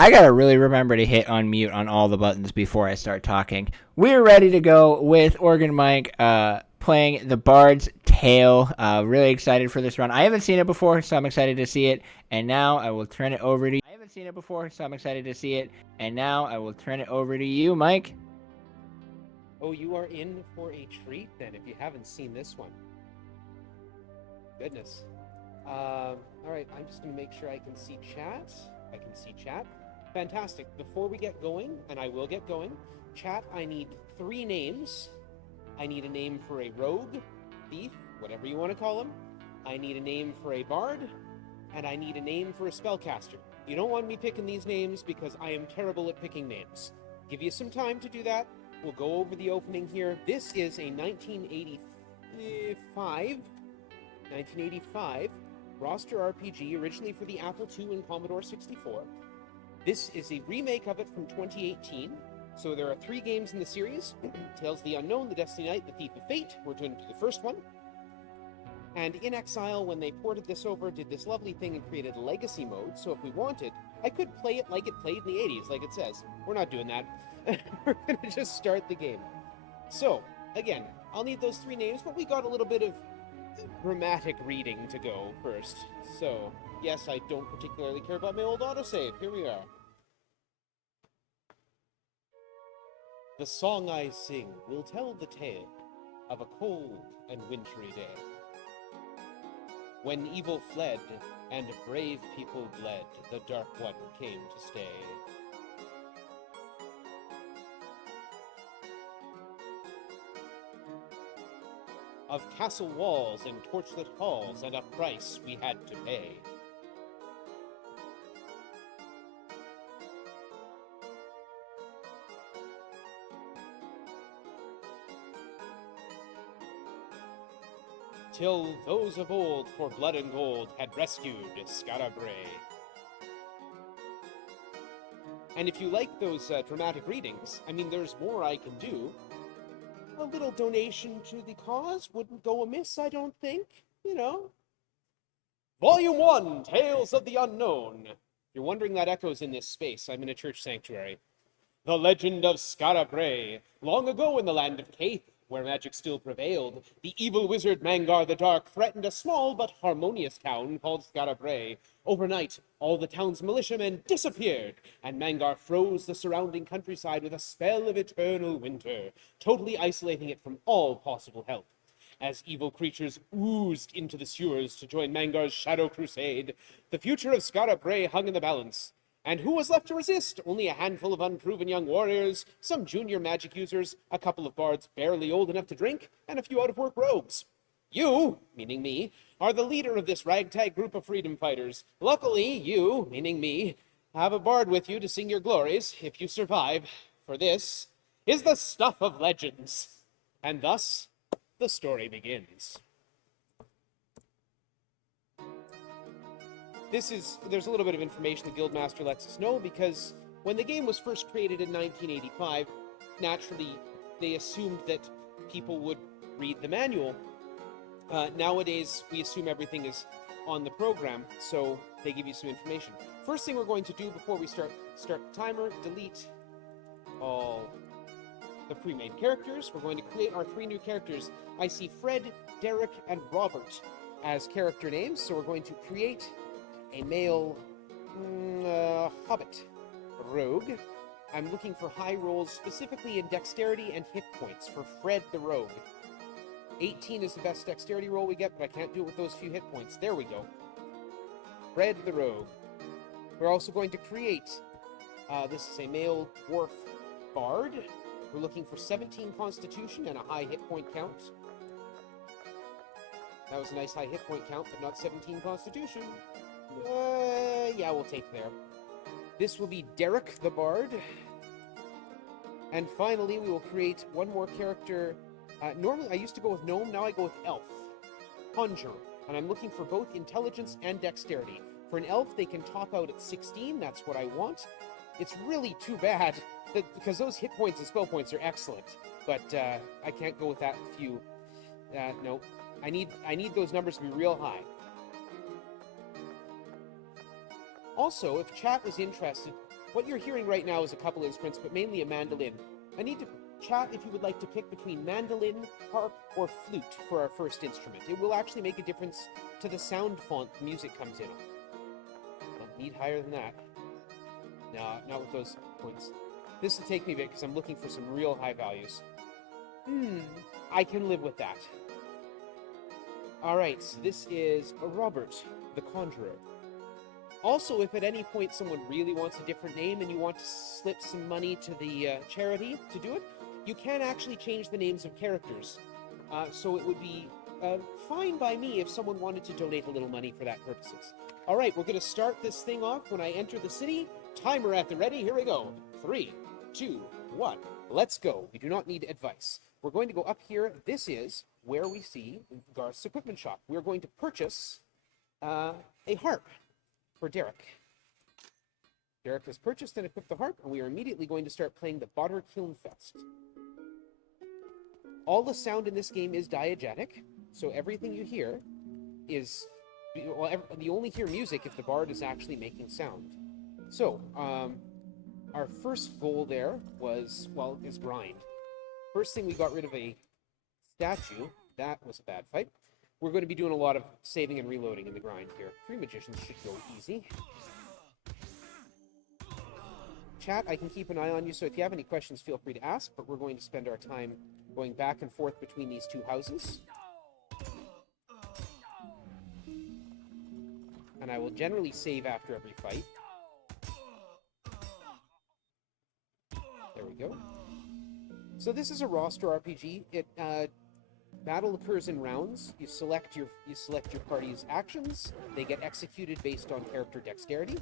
I gotta really remember to hit unmute on all the buttons before I start talking. We're ready to go with OrganMike playing the Bard's Tale. Really excited for this run. I haven't seen it before, so I'm excited to see it. And now I will turn it over to you. I haven't seen it before, so I'm excited to see it. And now I will turn it over to you, Mike. Oh, you are in for a treat then if you haven't seen this one. Goodness. All right, I'm just going to make sure I can see chat. I can see chat. Fantastic. Before we get going, and I will get going, chat, I need 3 names. I need a name for a rogue, thief, whatever you want to call him. I need a name for a bard, and I need a name for a spellcaster. You don't want me picking these names because I am terrible at picking names. Give you some time to do that. We'll go over the opening here. This is a 1985 roster RPG, originally for the Apple II and Commodore 64. This is a remake of it from 2018. So there are 3 games in the series. Tales of the Unknown, The Destiny Knight, The Thief of Fate. We're doing the first one. And In Exile, when they ported this over, did this lovely thing and created legacy mode. So if we wanted, I could play it like it played in the 80s, like it says. We're not doing that. We're going to just start the game. So, again, I'll need those 3 names, but we got a little bit of grammatic reading to go first. So, yes, I don't particularly care about my old autosave. Here we are. The song I sing will tell the tale of a cold and wintry day, when evil fled and brave people bled, the Dark One came to stay. Of castle walls and torchlit halls, and a price we had to pay. Till those of old for blood and gold had rescued Skara Brae. And if you like those dramatic readings, I mean, there's more I can do. A little donation to the cause wouldn't go amiss, I don't think. You know. Volume 1, Tales of the Unknown. If you're wondering, that echoes in this space. I'm in a church sanctuary. The legend of Skara Brae. Long ago in the land of Caith, where magic still prevailed, the evil wizard Mangar the Dark threatened a small but harmonious town called Skara Brae. Overnight, all the town's militiamen disappeared, and Mangar froze the surrounding countryside with a spell of eternal winter, totally isolating it from all possible help. As evil creatures oozed into the sewers to join Mangar's shadow crusade, the future of Skara Brae hung in the balance. And who was left to resist? Only a handful of unproven young warriors, some junior magic users, a couple of bards barely old enough to drink, and a few out-of-work rogues. You, meaning me, are the leader of this ragtag group of freedom fighters. Luckily, you, meaning me, have a bard with you to sing your glories, if you survive, for this is the stuff of legends. And thus, the story begins. There's a little bit of information the Guildmaster lets us know, because when the game was first created in 1985, naturally, they assumed that people would read the manual. Nowadays, we assume everything is on the program, so they give you some information. First thing we're going to do before we start the timer, delete all the pre-made characters. We're going to create our 3 new characters. I see Fred, Derek, and Robert as character names, so we're going to create a male hobbit rogue. I'm looking for high rolls, specifically in dexterity and hit points for Fred the rogue. 18 is the best dexterity roll we get, but I can't do it with those few hit points. There we go. Fred the rogue. We're also going to create, this is a male dwarf bard. We're looking for 17 constitution and a high hit point count. That was a nice high hit point count, but not 17 constitution. Yeah, we'll take there. This will be Derek the Bard. And finally, we will create one more character. Normally, I used to go with Gnome, now I go with Elf. Conjurer. And I'm looking for both intelligence and dexterity. For an Elf, they can top out at 16, that's what I want. It's really too bad, because those hit points and spell points are excellent. But I can't go with that few. No. I need those numbers to be real high. Also, if chat is interested, What you're hearing right now is a couple instruments, but mainly a mandolin. I need to chat if you would like to pick between mandolin, harp, or flute for our first instrument. It will actually make a difference to the sound font the music comes in on. I don't need higher than that. No, not with those points. This will take me a bit because I'm looking for some real high values. I can live with that. Alright, so this is Robert, the Conjurer. Also, if at any point someone really wants a different name and you want to slip some money to the charity to do it, you can actually change the names of characters. So it would be fine by me if someone wanted to donate a little money for that purposes. Alright, we're going to start this thing off when I enter the city. Timer at the ready, here we go. 3, 2, 1, let's go. We do not need advice. We're going to go up here. This is where we see Garth's equipment shop. We're going to purchase a harp for Derek. Derek has purchased and equipped the harp, and we are immediately going to start playing the Bodder Kiln Fest. All the sound in this game is diegetic, so everything you hear is... Well, you only hear music if the bard is actually making sound. So, our first goal there was, well, is grind. First thing, we got rid of a statue. That was a bad fight. We're going to be doing a lot of saving and reloading in the grind here. 3 magicians should go easy. Chat, I can keep an eye on you, so if you have any questions, feel free to ask, but we're going to spend our time going back and forth between these two houses. And I will generally save after every fight. There we go. So this is a roster RPG. Battle occurs in rounds. You select your party's actions. They get executed based on character dexterity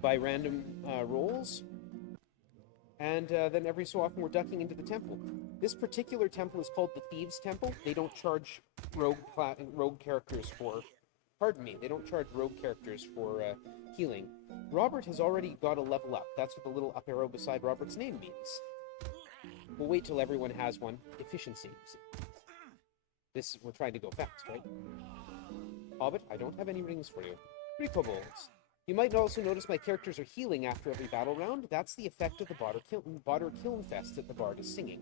by random rolls. And then every so often we're ducking into the temple. This particular temple is called the Thieves' Temple. They don't charge rogue characters for... Pardon me, they don't charge rogue characters for healing. Robert has already got a level up. That's what the little up arrow beside Robert's name means. We'll wait till everyone has one. Efficiency. We're trying to go fast, right? Hobbit, I don't have any rings for you. 3 kobolds. You might also notice my characters are healing after every battle round. That's the effect of the Bodder Kiln Fest that the bard is singing.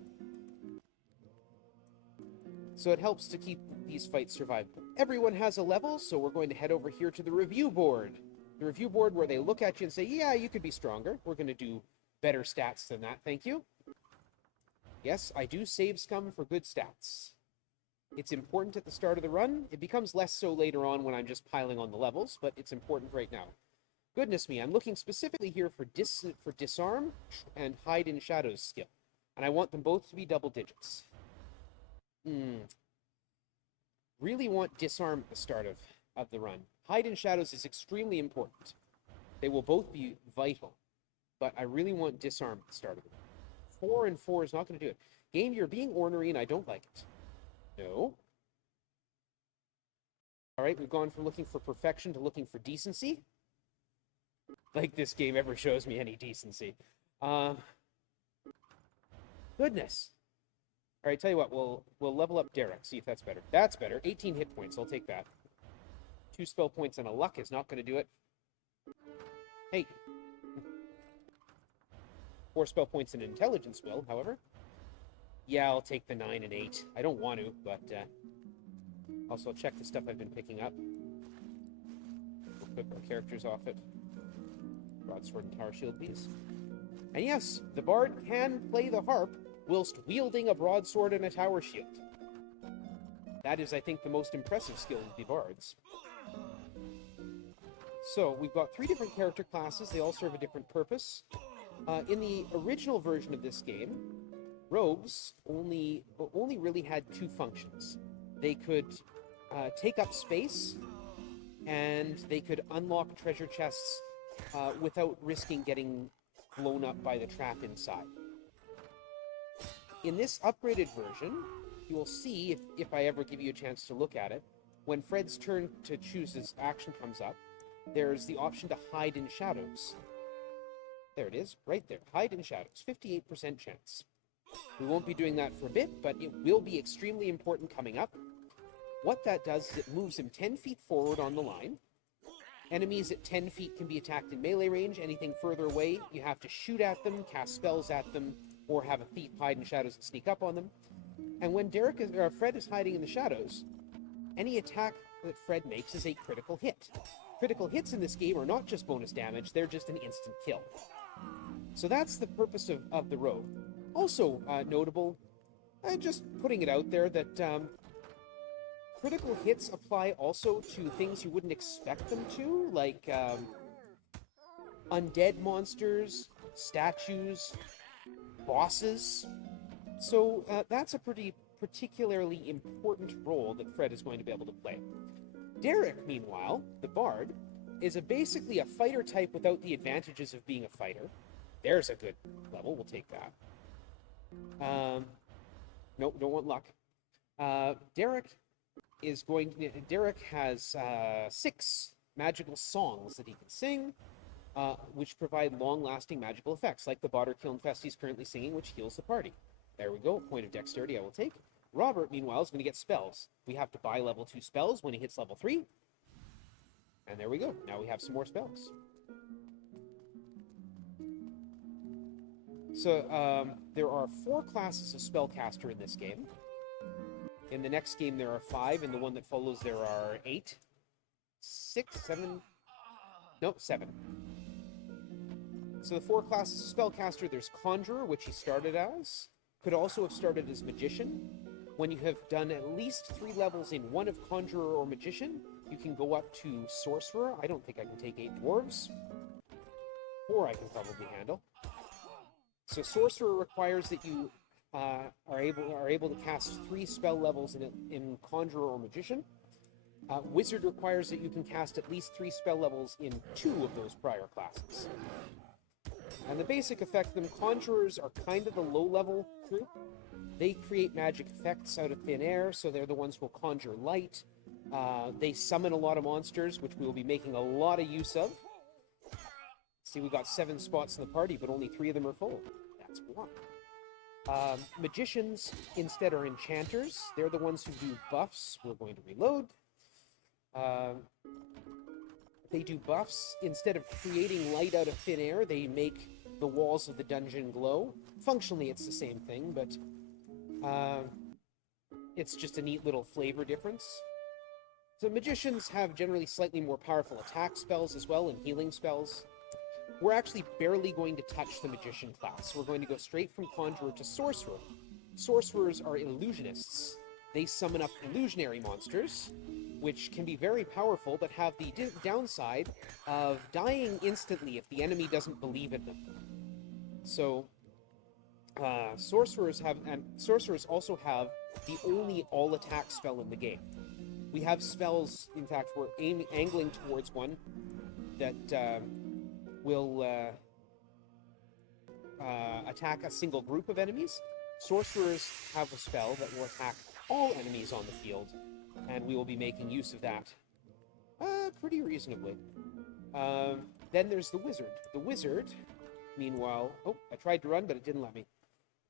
So it helps to keep these fights survivable. Everyone has a level, so we're going to head over here to the review board. The review board where they look at you and say, yeah, you could be stronger. We're going to do better stats than that, thank you. Yes, I do save scum for good stats. It's important at the start of the run. It becomes less so later on when I'm just piling on the levels, but it's important right now. Goodness me, I'm looking specifically here for disarm and hide in shadows skill. And I want them both to be double digits. Really want disarm at the start of the run. Hide in shadows is extremely important. They will both be vital. But I really want disarm at the start of the run. 4 and 4 is not going to do it. Game, you're being ornery and I don't like it. No. Alright, we've gone from looking for perfection to looking for decency. Like this game ever shows me any decency. Goodness. Alright, tell you what, we'll level up Derek, see if that's better. That's better. 18 hit points, I'll take that. 2 spell points and a luck is not going to do it. Hey. 4 spell points and intelligence will, however. Yeah, I'll take the 9 and 8. I don't want to, but also I'll check the stuff I've been picking up. We'll put our characters off it. Broadsword and Tower Shield, please. And yes, the bard can play the harp whilst wielding a broadsword and a tower shield. That is, I think, the most impressive skill of the bards. So, we've got 3 different character classes. They all serve a different purpose. In the original version of this game, rogues only really had 2 functions. They could take up space, and they could unlock treasure chests without risking getting blown up by the trap inside. In this upgraded version, you will see, if I ever give you a chance to look at it, when Fred's turn to choose his action comes up, there's the option to hide in shadows. There it is, right there. Hide in shadows. 58% chance. We won't be doing that for a bit, but it will be extremely important coming up. What that does is it moves him 10 feet forward on the line, Enemies at 10 feet can be attacked in melee range. Anything further away, you have to shoot at them, cast spells at them, or have a thief hide in shadows and sneak up on them. And when Fred is hiding in the shadows, any attack that Fred makes is a critical hit. Critical hits in this game are not just bonus damage, they're just an instant kill. So that's the purpose of the rogue. Also notable, just putting it out there, that critical hits apply also to things you wouldn't expect them to, like undead monsters, statues, bosses. So that's a pretty particularly important role that Fred is going to be able to play. Derek, meanwhile, the bard, is basically a fighter type without the advantages of being a fighter. There's a good level, we'll take that. Nope, don't want luck. Derek has 6 magical songs that he can sing, which provide long-lasting magical effects, like the Bodder Kill Infest he's currently singing, which heals the party. There we go, point of dexterity I will take. Robert, meanwhile, is going to get spells. We have to buy level 2 spells when he hits level 3. And there we go, now we have some more spells. So, there are 4 classes of spellcaster in this game. In the next game there are 5, in the one that follows there are 8. 6, 7... Nope, 7. So the 4 classes of spellcaster, there's Conjurer, which he started as. Could also have started as Magician. When you have done at least 3 levels in one of Conjurer or Magician, you can go up to Sorcerer. I don't think I can take 8 Dwarves. 4 I can probably handle. So Sorcerer requires that you are able to cast 3 spell levels in Conjurer or Magician. Wizard requires that you can cast at least 3 spell levels in 2 of those prior classes. And the basic effect of them, Conjurers are kind of the low-level group. They create magic effects out of thin air, so they're the ones who will conjure light. They summon a lot of monsters, which we will be making a lot of use of. See, we got 7 spots in the party, but only 3 of them are full. That's why. Magicians, instead, are enchanters. They're the ones who do buffs. We're going to reload. They do buffs. Instead of creating light out of thin air, they make the walls of the dungeon glow. Functionally, it's the same thing, but it's just a neat little flavor difference. So magicians have generally slightly more powerful attack spells as well, and healing spells. We're actually barely going to touch the magician class. We're going to go straight from conjurer to sorcerer. Sorcerers are illusionists. They summon up illusionary monsters, which can be very powerful, but have the downside of dying instantly if the enemy doesn't believe in them. So, sorcerers also have the only all-attack spell in the game. We have spells, in fact, we're angling towards one that will attack a single group of enemies. Sorcerers have a spell that will attack all enemies on the field, and we will be making use of that pretty reasonably. Then there's the wizard. The wizard, meanwhile... Oh, I tried to run, but it didn't let me.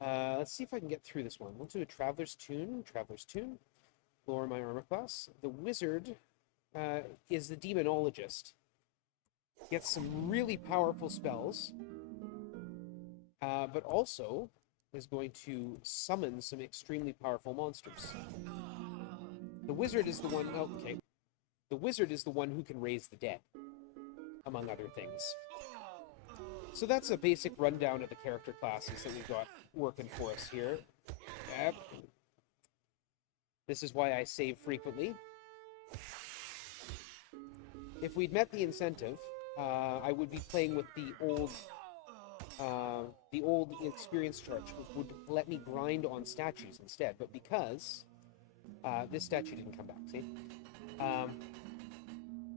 Let's see if I can get through this one. We'll do a Traveler's Tune. Lower my armor class. The wizard is the demonologist. Gets some really powerful spells, but also is going to summon some extremely powerful monsters. The wizard is the one... Oh, okay. The wizard is the one who can raise the dead, among other things. So that's a basic rundown of the character classes that we've got working for us here. Yep. This is why I save frequently. If we'd met the incentive, I would be playing with the old experience chart, which would let me grind on statues instead. But because this statue didn't come back, see?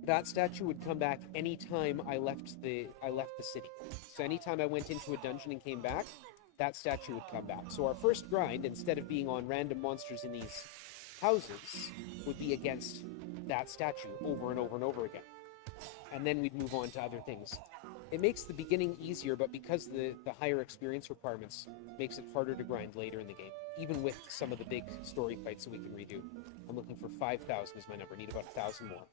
That statue would come back anytime I left the city. So anytime I went into a dungeon and came back, that statue would come back. So our first grind, instead of being on random monsters in these houses, would be against that statue over and over and over again. And then we'd move on to other things. It makes the beginning easier, but because the higher experience requirements makes it harder to grind later in the game, even with some of the big story fights that we can redo. I'm looking for 5,000 is my number. Need about 1,000 more.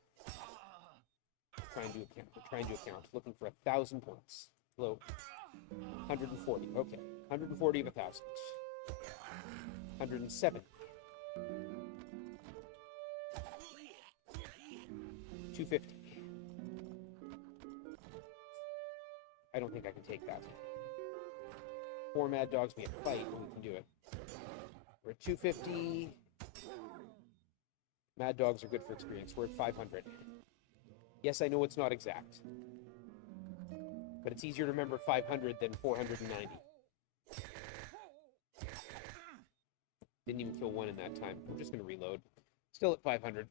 trying to account. Looking for 1,000 points. Low. 140. Okay. 140 of 1,000. 107. 250. I don't think I can take that. 4 Mad Dogs me a fight, and we can do it. We're at 250. Mad Dogs are good for experience. We're at 500. Yes, I know it's not exact. But it's easier to remember 500 than 490. Didn't even kill one in that time. I'm just going to reload. Still at 500.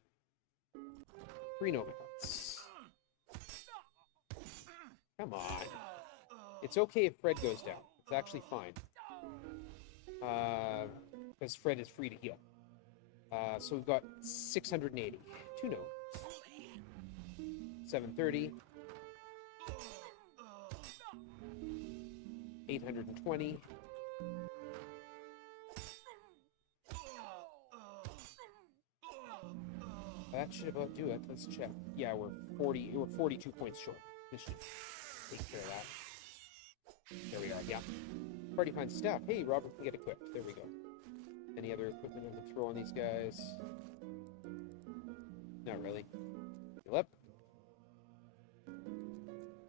3 Nova Hearts. Come on. It's okay if Fred goes down. It's actually fine. Because Fred is free to heal. So we've got 680. 2 nodes. 730. 820. That should about do it. Let's check. Yeah, we're 42 points short. This should take care of that. There we are, yeah. Party finds staff. Hey, Robert can get equipped. There we go. Any other equipment I can throw on these guys? Not really. Heal up.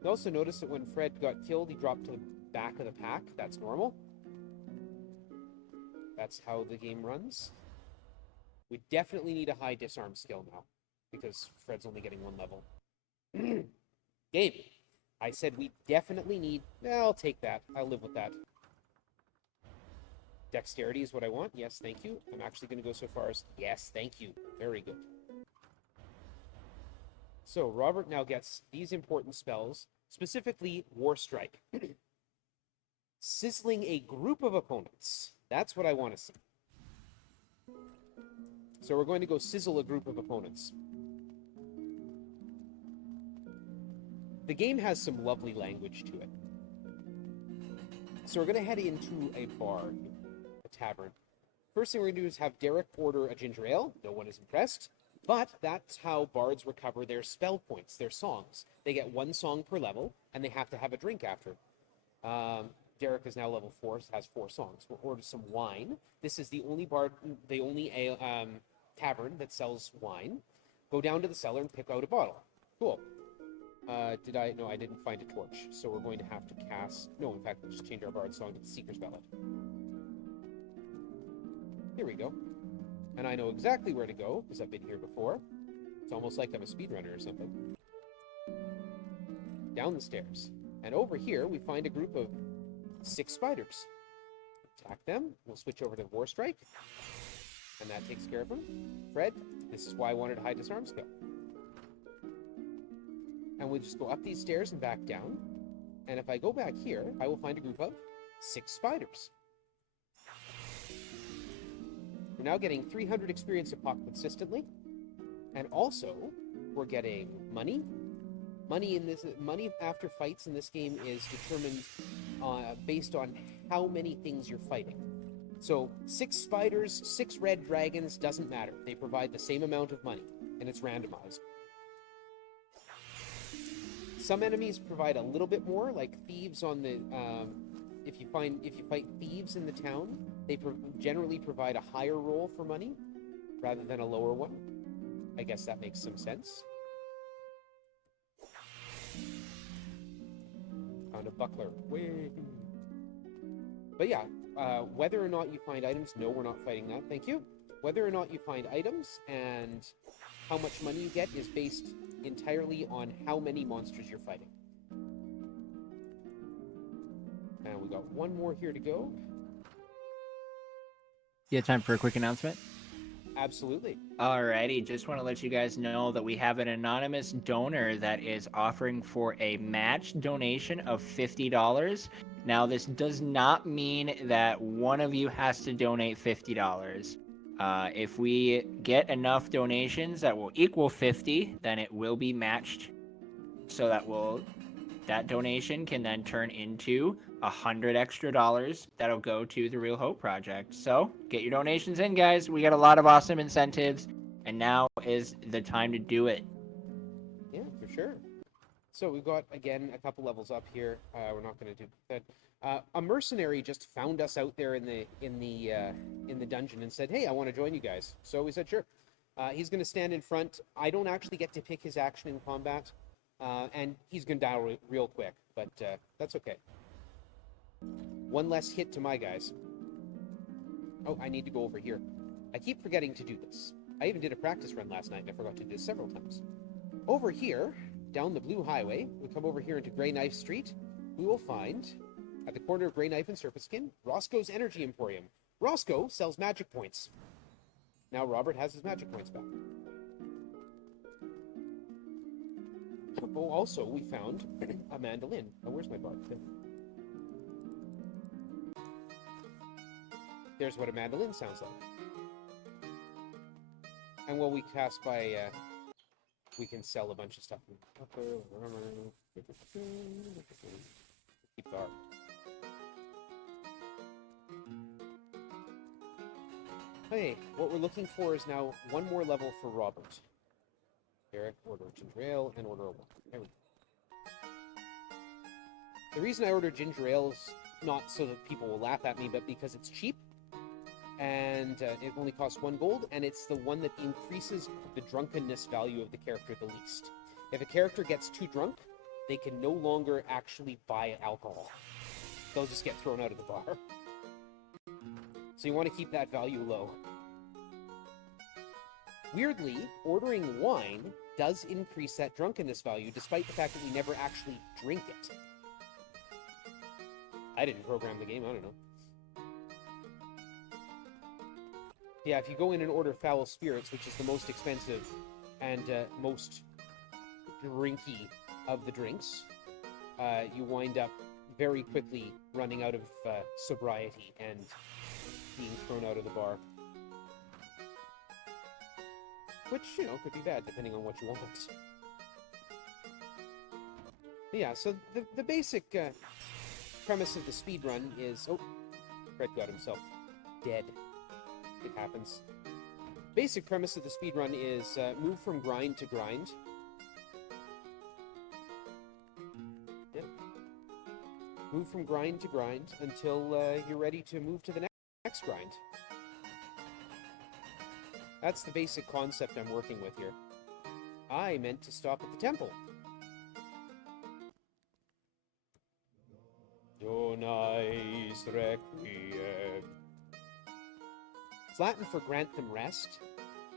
You also notice that when Fred got killed, he dropped to the back of the pack. That's normal. That's how the game runs. We definitely need a high disarm skill now, because Fred's only getting 1 level. Game. I said we definitely need... I'll take that. I'll live with that. Dexterity is what I want. Yes, thank you. I'm actually going to go so far as... Yes, thank you. Very good. So, Robert now gets these important spells, specifically War Strike. Sizzling a group of opponents. That's what I want to see. So we're going to go sizzle a group of opponents. The game has some lovely language to it. So we're going to head into a bar, a tavern. First thing we're going to do is have Derek order a ginger ale. No one is impressed. But that's how bards recover their spell points, their songs. They get 1 song per level, and they have to have a drink after. Derek is now level 4, has 4 songs. We'll order some wine. This is the only tavern that sells wine. Go down to the cellar and pick out a bottle. Cool. No, I didn't find a torch. So we're going to have to cast... No, in fact, we'll just change our bard song to the Seeker's Ballad. Here we go. And I know exactly where to go, because I've been here before. It's almost like I'm a speedrunner or something. Down the stairs. And over here, we find a group of 6 spiders. Attack them. We'll switch over to War Strike. And that takes care of them. Fred, this is why I wanted a high disarm skill. And we just go up these stairs and back down. And if I go back here, I will find a group of 6 spiders. We're now getting 300 experience a pop consistently. And also, we're getting money. Money after fights in this game is determined based on how many things you're fighting. So 6 spiders, 6 red dragons, doesn't matter. They provide the same amount of money, and it's randomized. Some enemies provide a little bit more, like thieves on the... if you fight thieves in the town, they generally provide a higher roll for money rather than a lower one. I guess that makes some sense. Found a buckler. Whee! But yeah, whether or not you find items, no, we're not fighting that, thank you. Whether or not you find items and how much money you get is based entirely on how many monsters you're fighting. And we got 1 more here to go. You have time for a quick announcement? Absolutely. Alrighty, just want to let you guys know that we have an anonymous donor that is offering for a match donation of $50. Now, this does not mean that one of you has to donate $50. If we get enough donations that will equal 50, then it will be matched. So that donation can then turn into $100 extra that'll go to the Real Hope Project. So get your donations in, guys. We got a lot of awesome incentives, and now is the time to do it. Yeah, for sure. So we've got, again, a couple levels up here. We're not going to do that. A mercenary just found us out there in the dungeon and said, "Hey, I want to join you guys." So we said, "Sure." He's going to stand in front. I don't actually get to pick his action in combat, and he's going to die real quick, but that's okay. One less hit to my guys. Oh, I need to go over here. I keep forgetting to do this. I even did a practice run last night, and I forgot to do this several times. Over here, down the blue highway, we come over here into Grey Knife Street, we will find, at the corner of Grey Knife and Serpent Skin, Roscoe's Energy Emporium. Roscoe sells magic points. Now Robert has his magic points back. Oh, also, we found a mandolin. Oh, where's my bard? There's what a mandolin sounds like. And while we pass by, we can sell a bunch of stuff. Keep the art. Hey, what we're looking for is now one more level for Robert. Eric, order ginger ale, and order a water. There we go. The reason I ordered ginger ale is not so that people will laugh at me, but because it's cheap, and it only costs 1 gold, and it's the one that increases the drunkenness value of the character the least. If a character gets too drunk, they can no longer actually buy alcohol. They'll just get thrown out of the bar. So you want to keep that value low. Weirdly, ordering wine does increase that drunkenness value, despite the fact that we never actually drink it. I didn't program the game, I don't know. Yeah, if you go in and order foul spirits, which is the most expensive and most drinky of the drinks, you wind up very quickly running out of sobriety and being thrown out of the bar. Which, you know, could be bad, depending on what you want. But yeah, so the basic premise of the speedrun is... Oh, Fred got himself dead. It happens. Basic premise of the speedrun is move from grind to grind. Yep. Move from grind to grind until you're ready to move to the next grind. That's the basic concept I'm working with here. I meant to stop at the temple. Donis requiem. It's Latin for grant them rest.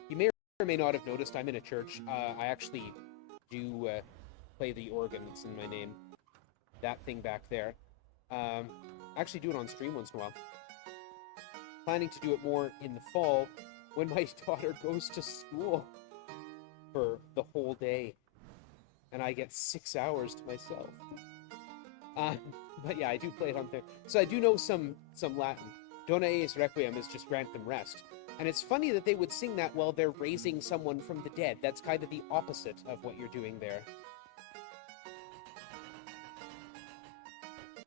You may or may not have noticed I'm in a church. I actually do play the organ. It's in my name. That thing back there. I actually do it on stream once in a while. Planning to do it more in the fall when my daughter goes to school for the whole day. And I get 6 hours to myself. But yeah, I do play it on there. So I do know some Latin. Dona eis requiem is just grant them rest. And it's funny that they would sing that while they're raising someone from the dead. That's kind of the opposite of what you're doing there.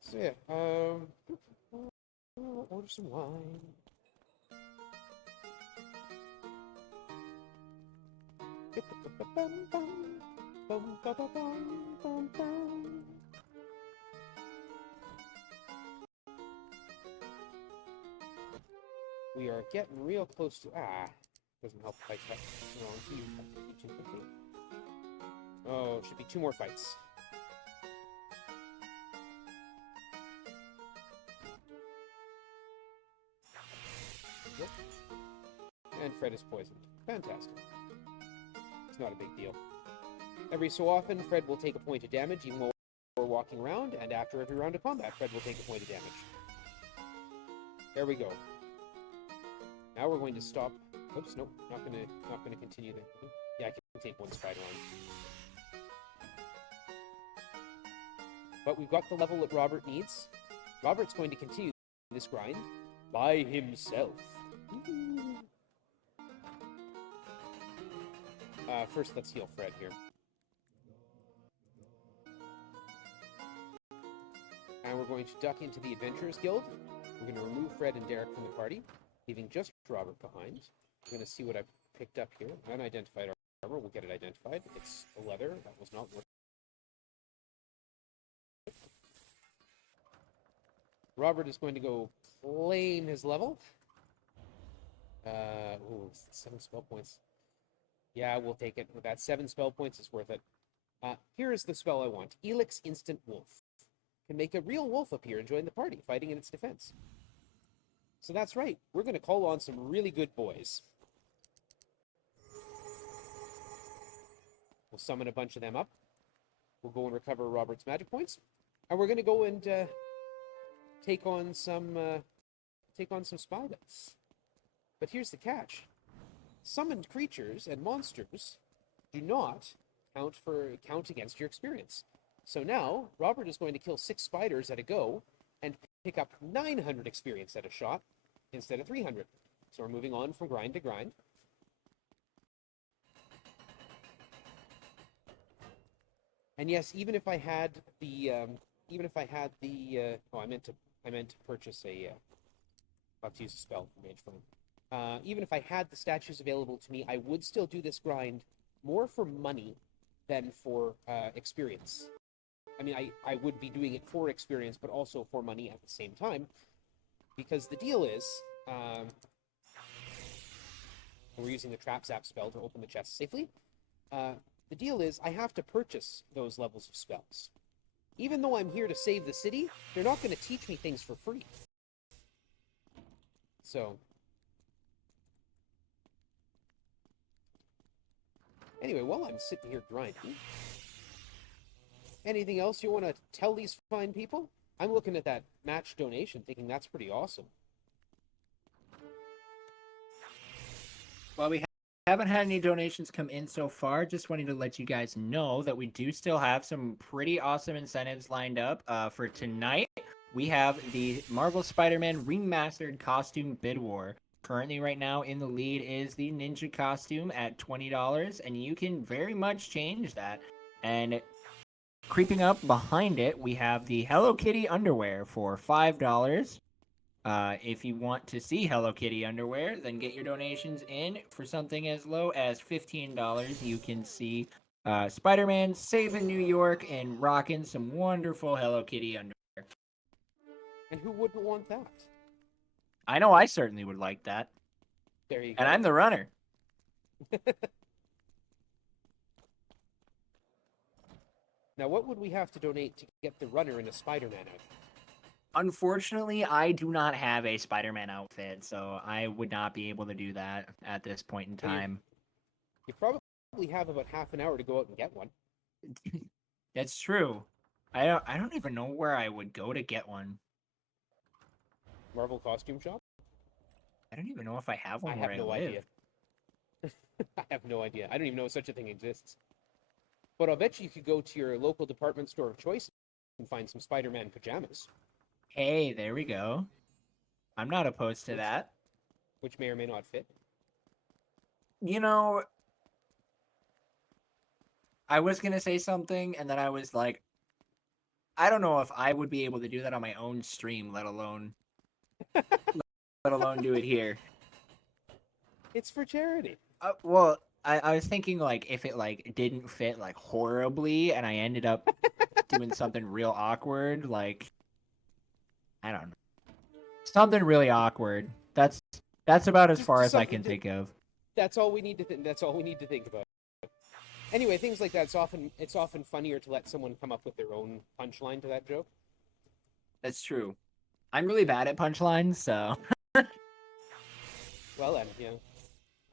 So yeah, order some wine. We are getting real close to... doesn't help fight that. Oh, it should be 2 more fights. Yep. And Fred is poisoned. Fantastic. It's not a big deal. Every so often, Fred will take a point of damage, even while we're walking around, and after every round of combat, Fred will take a point of damage. There we go. Now we're going to stop. Oops, nope, not gonna continue there. Yeah, I can take 1 spider on. But we've got the level that Robert needs. Robert's going to continue this grind by himself. First, let's heal Fred here. And we're going to duck into the Adventurers Guild. We're going to remove Fred and Derek from the party, leaving just Robert behind. We're going to see what I've picked up here. Unidentified armor. We'll get it identified. It's a leather. That was not worth Robert is going to go claim his level. Ooh, 7 spell points. Yeah, we'll take it. With that 7 spell points is worth it. Here is the spell I want. Elix Instant Wolf. Can make a real wolf appear and join the party, fighting in its defense. So that's right. We're going to call on some really good boys. We'll summon a bunch of them up. We'll go and recover Robert's magic points. And we're going to go and take on some spy dice. But here's the catch. Summoned creatures and monsters do not count against your experience. So now, Robert is going to kill 6 spiders at a go and pick up 900 experience at a shot instead of 300. So we're moving on from grind to grind. And yes, even if I had the I meant to purchase a I'll have to use a spell from Mage Flame. Even if I had the statues available to me, I would still do this grind more for money than for experience. I mean, I would be doing it for experience, but also for money at the same time. Because the deal is, we're using the Trap Zap spell to open the chest safely. The deal is, I have to purchase those levels of spells. Even though I'm here to save the city, they're not going to teach me things for free. So, anyway, while I'm sitting here grinding, anything else you want to tell these fine people? I'm looking at that match donation, thinking that's pretty awesome. Well, we haven't had any donations come in so far. Just wanting to let you guys know that we do still have some pretty awesome incentives lined up for tonight. We have the Marvel Spider-Man Remastered Costume Bid War. Currently, right now, in the lead is the Ninja costume at $20, and you can very much change that. And creeping up behind it, we have the Hello Kitty underwear for $5. If you want to see Hello Kitty underwear, then get your donations in for something as low as $15. You can see Spider-Man safe in New York and rocking some wonderful Hello Kitty underwear. And who wouldn't want that? I know I certainly would like that. There you go. And I'm the runner. Now, what would we have to donate to get the runner in a Spider-Man outfit? Unfortunately, I do not have a Spider-Man outfit, so I would not be able to do that at this point in time. You probably have about half an hour to go out and get one. That's true. I don't even know where I would go to get one. Marvel Costume Shop? I don't even know if I have one I where have no live. idea. I have no idea. I don't even know such a thing exists. But I'll bet you could go to your local department store of choice and find some Spider-Man pajamas. Hey, there we go. I'm not opposed to that. Which may or may not fit. You know, I was going to say something, and then I was like, I don't know if I would be able to do that on my own stream, let alone do it here. It's for charity. Well, I was thinking, like, if it, like, didn't fit, like, horribly, and I ended up doing something real awkward, like, I don't know. Something really awkward. That's about as far as I can think of. That's all we need to that's all we need to think about. Anyway, things like that, it's often funnier to let someone come up with their own punchline to that joke. That's true. I'm really bad at punchlines, so. Well, then, yeah.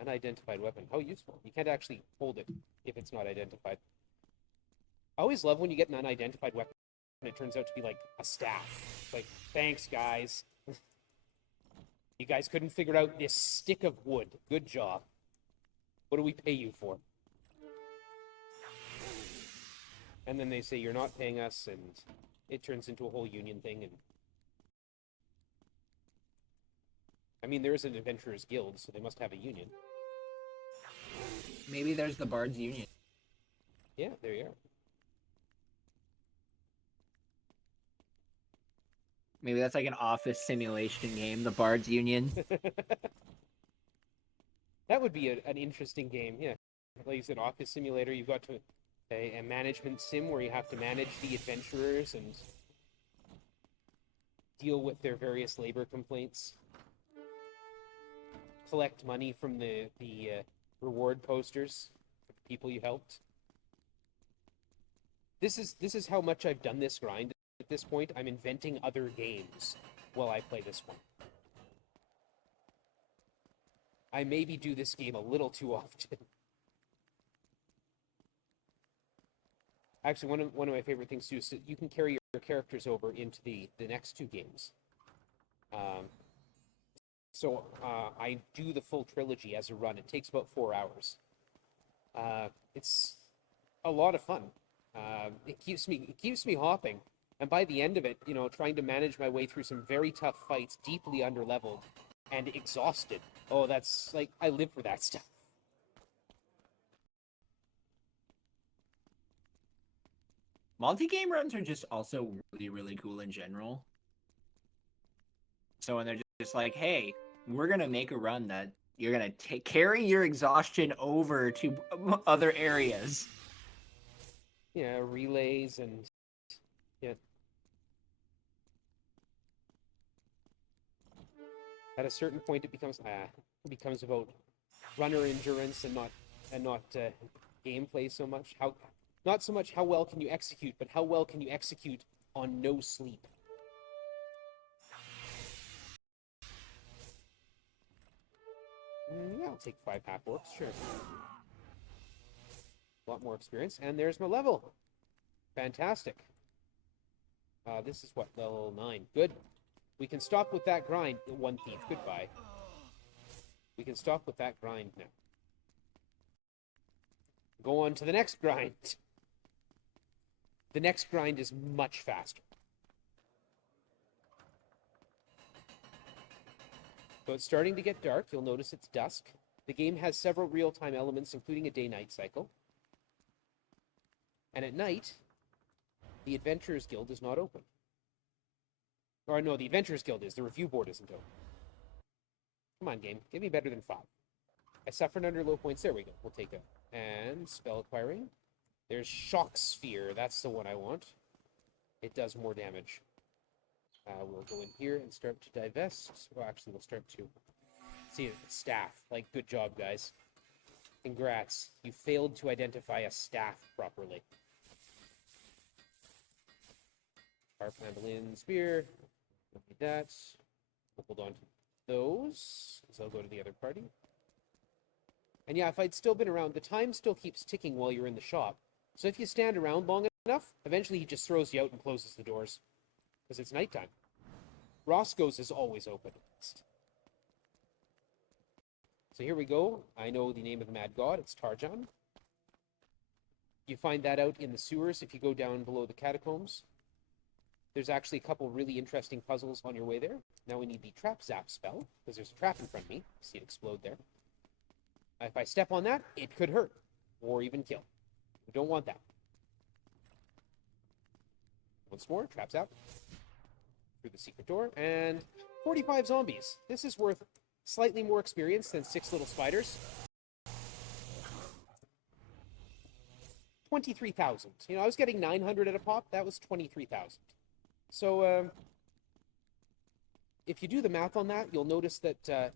Unidentified weapon. How useful. You can't actually hold it if it's not identified. I always love when you get an unidentified weapon and it turns out to be like a staff. It's like, thanks, guys. You guys couldn't figure out this stick of wood. Good job. What do we pay you for? And then they say, you're not paying us, and it turns into a whole union thing. And I mean, there is an Adventurers Guild, so they must have a union. Maybe there's the Bards Union. Yeah, there you are. Maybe that's like an office simulation game, the Bards Union. That would be an interesting game, yeah. Like you said, office simulator, you've got a management sim where you have to manage the adventurers and deal with their various labor complaints, collect money from the reward posters for the people you helped. This is how much I've done this grind at this point. I'm inventing other games while I play this one. I maybe do this game a little too often. Actually, one of my favorite things to do is you can carry your characters over into the next two games. So I do the full trilogy as a run. It takes about 4 hours. It's a lot of fun. It keeps me hopping, and by the end of it, you know, trying to manage my way through some very tough fights, deeply underleveled and exhausted. Oh, that's like I live for that stuff. Multi-game runs are just also really, really cool in general. So when they're just like, hey, we're going to make a run that you're going to carry your exhaustion over to other areas. Yeah, relays and yeah. At a certain point, it becomes about runner endurance and not gameplay so much. Not so much how well can you execute, but how well can you execute on no sleep. Yeah, I'll take 5 half orcs, sure. A lot more experience, and there's my level. Fantastic. This is what, level 9. Good. We can stop with that grind. One thief. Goodbye. We can stop with that grind now. Go on to the next grind. The next grind is much faster. So it's starting to get dark. You'll notice it's dusk. The game has several real-time elements, including a day-night cycle. And at night, the Adventurers Guild is not open. Or no, the Adventurers Guild is. The review board isn't open. Come on, game. Give me better than 5. I suffered under low points. There we go. We'll take that. And spell acquiring. There's Shock Sphere. That's the one I want. It does more damage. We'll go in here and start to divest. Well, actually, we'll start to see staff. Like, good job, guys. Congrats. You failed to identify a staff properly. Harp, mandolin, spear. Don't need that. We'll hold on to those, because I'll go to the other party. And yeah, if I'd still been around, the time still keeps ticking while you're in the shop. So if you stand around long enough, eventually he just throws you out and closes the doors. Because it's nighttime. Roscoe's is always open. So here we go. I know the name of the mad god. It's Tarjan. You find that out in the sewers if you go down below the catacombs. There's actually a couple really interesting puzzles on your way there. Now we need the trap zap spell, because there's a trap in front of me. See it explode there. If I step on that, it could hurt, or even kill. We don't want that. Once more, trap zap. Through the secret door, and 45 zombies. This is worth slightly more experience than 6 little spiders. 23,000. You know, I was getting 900 at a pop. That was 23,000. So, if you do the math on that, you'll notice that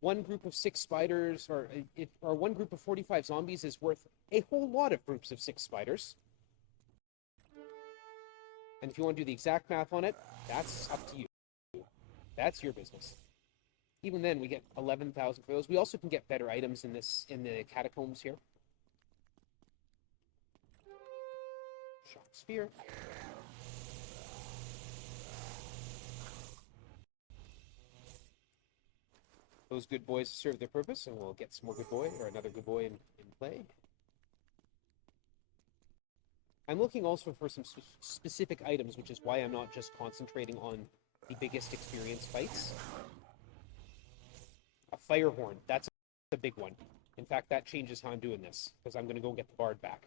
one group of 6 spiders, or one group of 45 zombies is worth a whole lot of groups of 6 spiders. And if you want to do the exact math on it, that's up to you. That's your business. Even then, we get 11,000 for those. We also can get better items in the catacombs here. Shock Sphere. Those good boys serve their purpose, and we'll get some more good boy, or another good boy in play. I'm looking also for some specific items, which is why I'm not just concentrating on the biggest experience fights. A fire horn, that's a big one. In fact, that changes how I'm doing this, because I'm going to go get the bard back.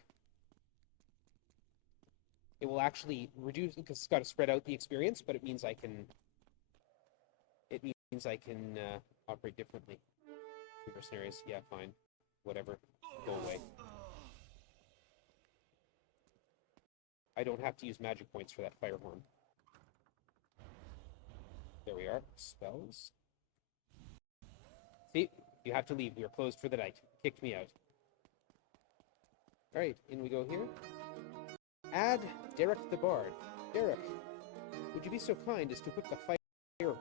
It will actually reduce, because it's got to spread out the experience, but it means I can operate differently. Mercenaries, yeah, fine. Whatever. Go away. I don't have to use magic points for that fire horn. There we are. Spells. See, you have to leave. We are closed for the night. Kicked me out. All right, in we go here. Add Derek the Bard. Derek, would you be so kind as to put the fire horn?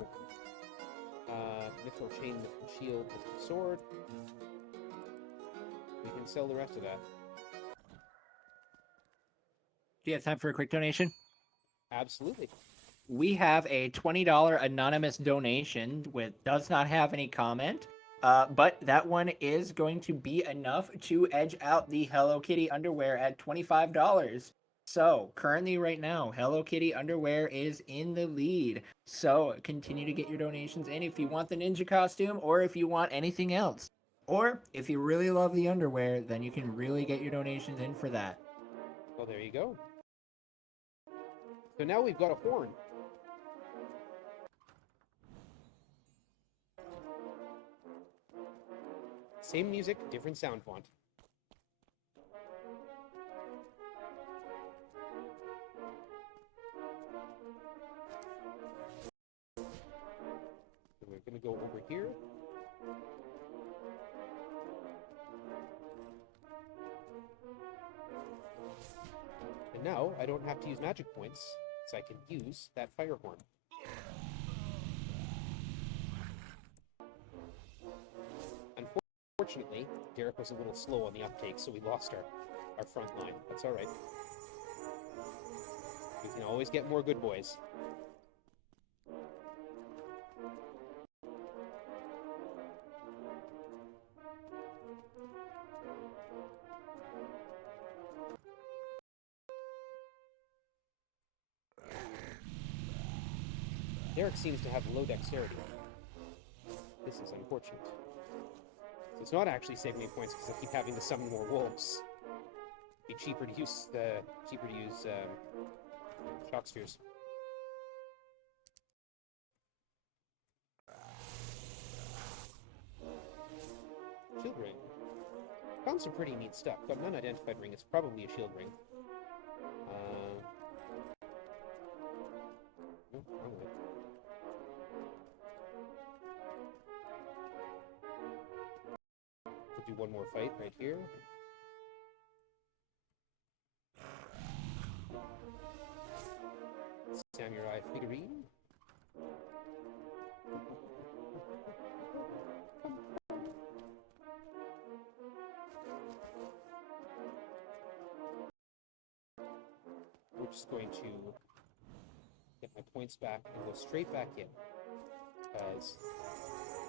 Mithril chain, mithril shield, mithril sword. We can sell the rest of that. Do you have time for a quick donation? Absolutely. We have a $20 anonymous donation with does not have any comment, but that one is going to be enough to edge out the Hello Kitty underwear at $25. So currently right now, Hello Kitty underwear is in the lead. So continue to get your donations in if you want the ninja costume or if you want anything else. Or if you really love the underwear, then you can really get your donations in for that. Well, there you go. So now we've got a horn. Same music, different sound font. So we're going to go over here. And now I don't have to use magic points, so I can use that fire horn. Unfortunately, Derek was a little slow on the uptake, so we lost our front line. That's all right. We can always get more good boys. Derek seems to have low dexterity. This is unfortunate. So it's not actually saving me points because I keep having to summon more wolves. It'd be cheaper to use shock spheres. Shield ring. Found some pretty neat stuff. Got an unidentified ring. It's probably a shield ring. No, wrong way. We'll do one more fight right here. Samurai figurine. We're just going to get my points back and go straight back in because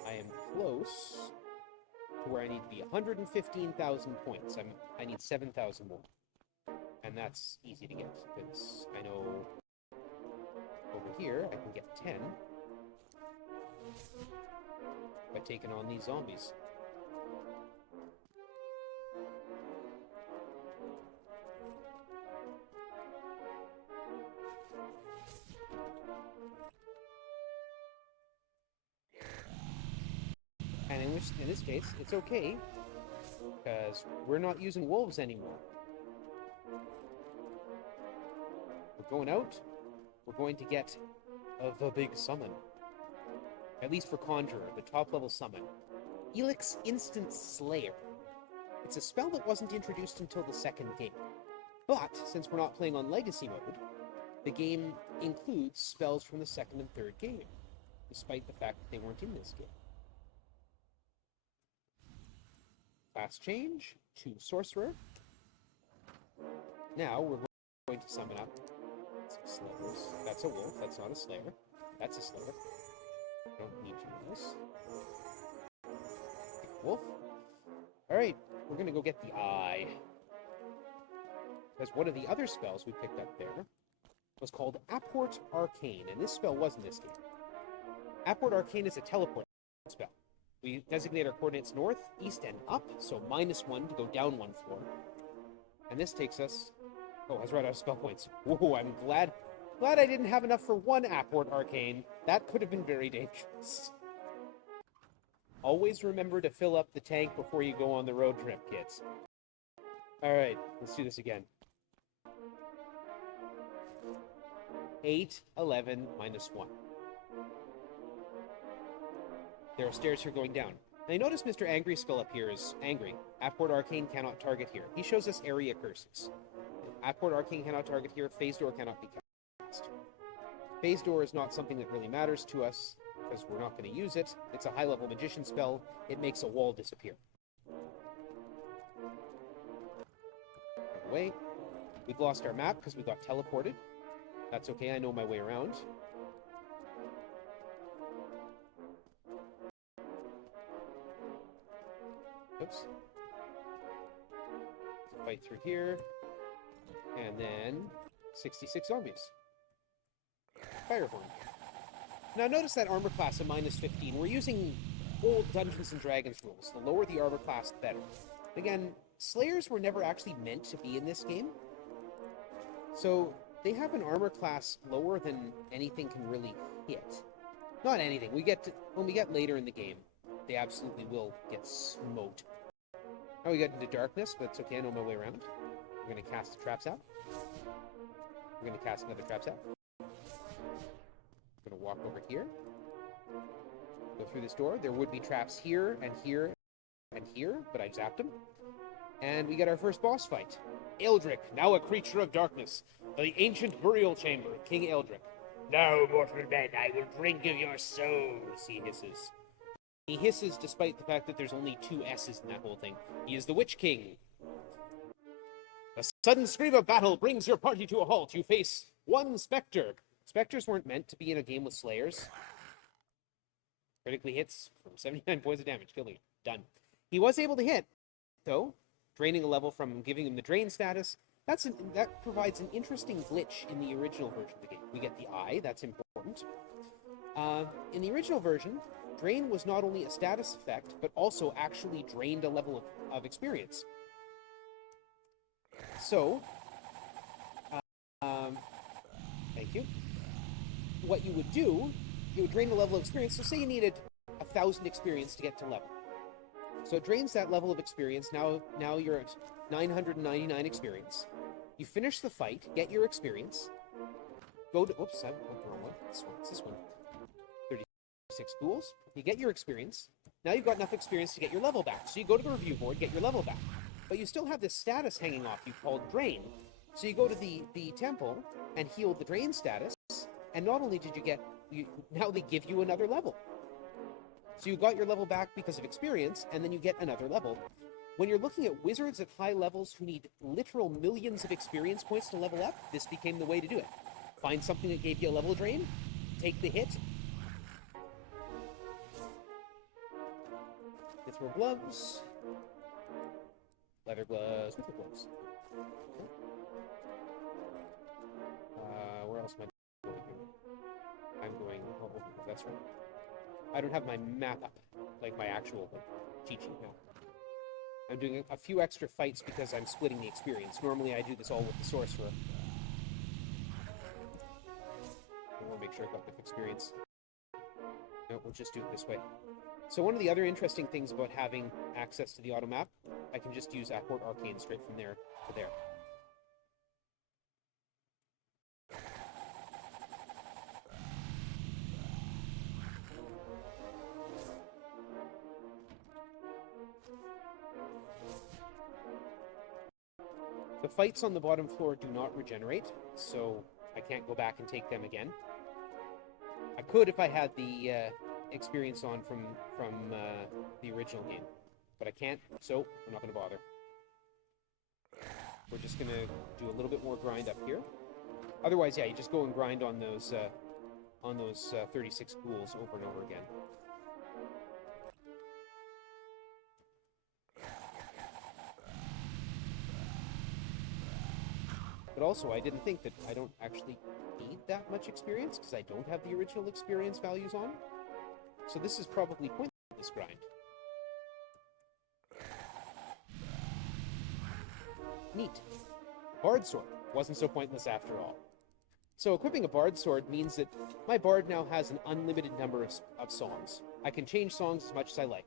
I am close to where I need to be. 115,000 points. I need 7,000 more, and that's easy to get because I know over here I can get 10 by taking on these zombies. And in this case, it's okay, because we're not using wolves anymore. We're going out, we're going to get the big summon. At least for Conjurer, the top level summon. Elix Instant Slayer. It's a spell that wasn't introduced until the second game. But, since we're not playing on Legacy mode, the game includes spells from the second and third game, despite the fact that they weren't in this game. Class change to Sorcerer. Now we're going to summon up some slayers. That's a wolf, that's not a slayer. That's a slayer. Don't need to do this. Wolf. Alright, we're going to go get the eye. Because one of the other spells we picked up there was called Apport Arcane, and this spell was in this game. Apport Arcane is a teleport spell. We designate our coordinates north, east, and up, so -1 to go down 1 floor. And this takes us... Oh, I was right out of spell points. Whoa, I'm glad I didn't have enough for one Apport Arcane. That could have been very dangerous. Always remember to fill up the tank before you go on the road trip, kids. Alright, let's do this again. 8, 11, -1. There are stairs here going down. And I notice Mr. Angry Skull up here is angry. Apport Arcane cannot target here. He shows us area curses. Apport Arcane cannot target here. Phase Door cannot be cast. Phase Door is not something that really matters to us, because we're not going to use it. It's a high-level magician spell. It makes a wall disappear. Away. We've lost our map because we got teleported. That's okay, I know my way around. Oops. Fight through here. And then 66 zombies. Firehorn. Now notice that armor class of -15. We're using old Dungeons and Dragons rules. The lower the armor class, the better. Again, Slayers were never actually meant to be in this game. So they have an armor class lower than anything can really hit. Not anything. When we get later in the game, they absolutely will get smoked. Now we get into darkness, but it's okay, I know my way around. We're going to cast the traps out. We're going to cast another traps out. I'm going to walk over here. Go through this door. There would be traps here and here and here, but I zapped them. And we get our first boss fight. Eldrick, now a creature of darkness. The ancient burial chamber, King Eldrick. Now, mortal men, I will drink of your souls, he hisses. He hisses despite the fact that there's only 2 S's in that whole thing. He is the Witch King. A sudden scream of battle brings your party to a halt. You face one Spectre. Spectres weren't meant to be in a game with Slayers. Critically hits from 79 points of damage, killing him. Done. He was able to hit, though, draining a level from giving him the drain status. That provides an interesting glitch in the original version of the game. We get the eye, that's important. In the original version, drain was not only a status effect, but also actually drained a level of experience. So, thank you. What you would do, you would drain the level of experience. So say you needed 1,000 experience to get to level. So it drains that level of experience. Now you're at 999 experience. You finish the fight, get your experience, go to... Oops, I went the wrong one. This one. 36 ghouls. You get your experience. Now you've got enough experience to get your level back. So you go to the review board, get your level back. But you still have this status hanging off you called Drain. So you go to the temple and heal the Drain status. And not only did you get... now they give you another level. So you got your level back because of experience, and then you get another level. When you're looking at wizards at high levels who need literal millions of experience points to level up, this became the way to do it. Find something that gave you a level drain, take the hit. Mithril gloves. Leather gloves, mithril gloves. Where else am I going here? I'm going... Oh, that's right. I don't have my map up, like my actual cheat sheet now. I'm doing a few extra fights because I'm splitting the experience. Normally I do this all with the sorcerer. I want to make sure I got enough experience. No, we'll just do it this way. So one of the other interesting things about having access to the auto map, I can just use Apport Arcane straight from there to there. The fights on the bottom floor do not regenerate, so I can't go back and take them again. I could if I had the experience on from the original game, but I can't, so I'm not going to bother. We're just going to do a little bit more grind up here. Otherwise, yeah, you just go and grind on those 36 ghouls over and over again. But also, I didn't think that I don't actually need that much experience, because I don't have the original experience values on. So this is probably pointless grind. Neat. Bard Sword. Wasn't so pointless after all. So equipping a Bard Sword means that my Bard now has an unlimited number of songs. I can change songs as much as I like.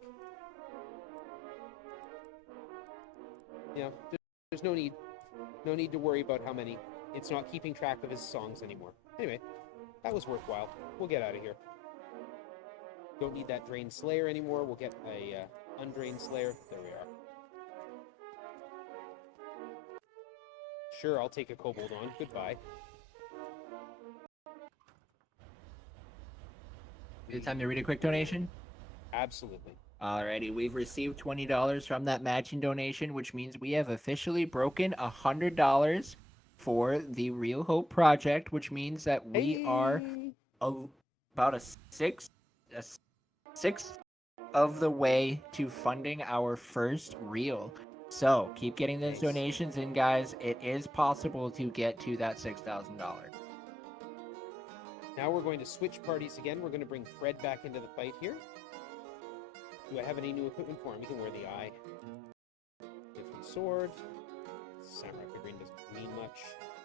You know, there's no need to worry about how many. It's not keeping track of his songs anymore. Anyway, that was worthwhile. We'll get out of here. Don't need that drained Slayer anymore. We'll get a undrained Slayer. There we are. Sure, I'll take a Kobold on. Goodbye. Good time to read a quick donation? Absolutely. Alrighty, we've received $20 from that matching donation, which means we have officially broken $100 for the Real Hope Project, which means that we are about a sixth of the way to funding our first reel. So keep getting those donations in, guys. It is possible to get to that $6,000. Now we're going to switch parties again. We're going to bring Fred back into the fight here. Do I have any new equipment for him? He can wear the eye. Different sword. Samurai figurine doesn't mean much.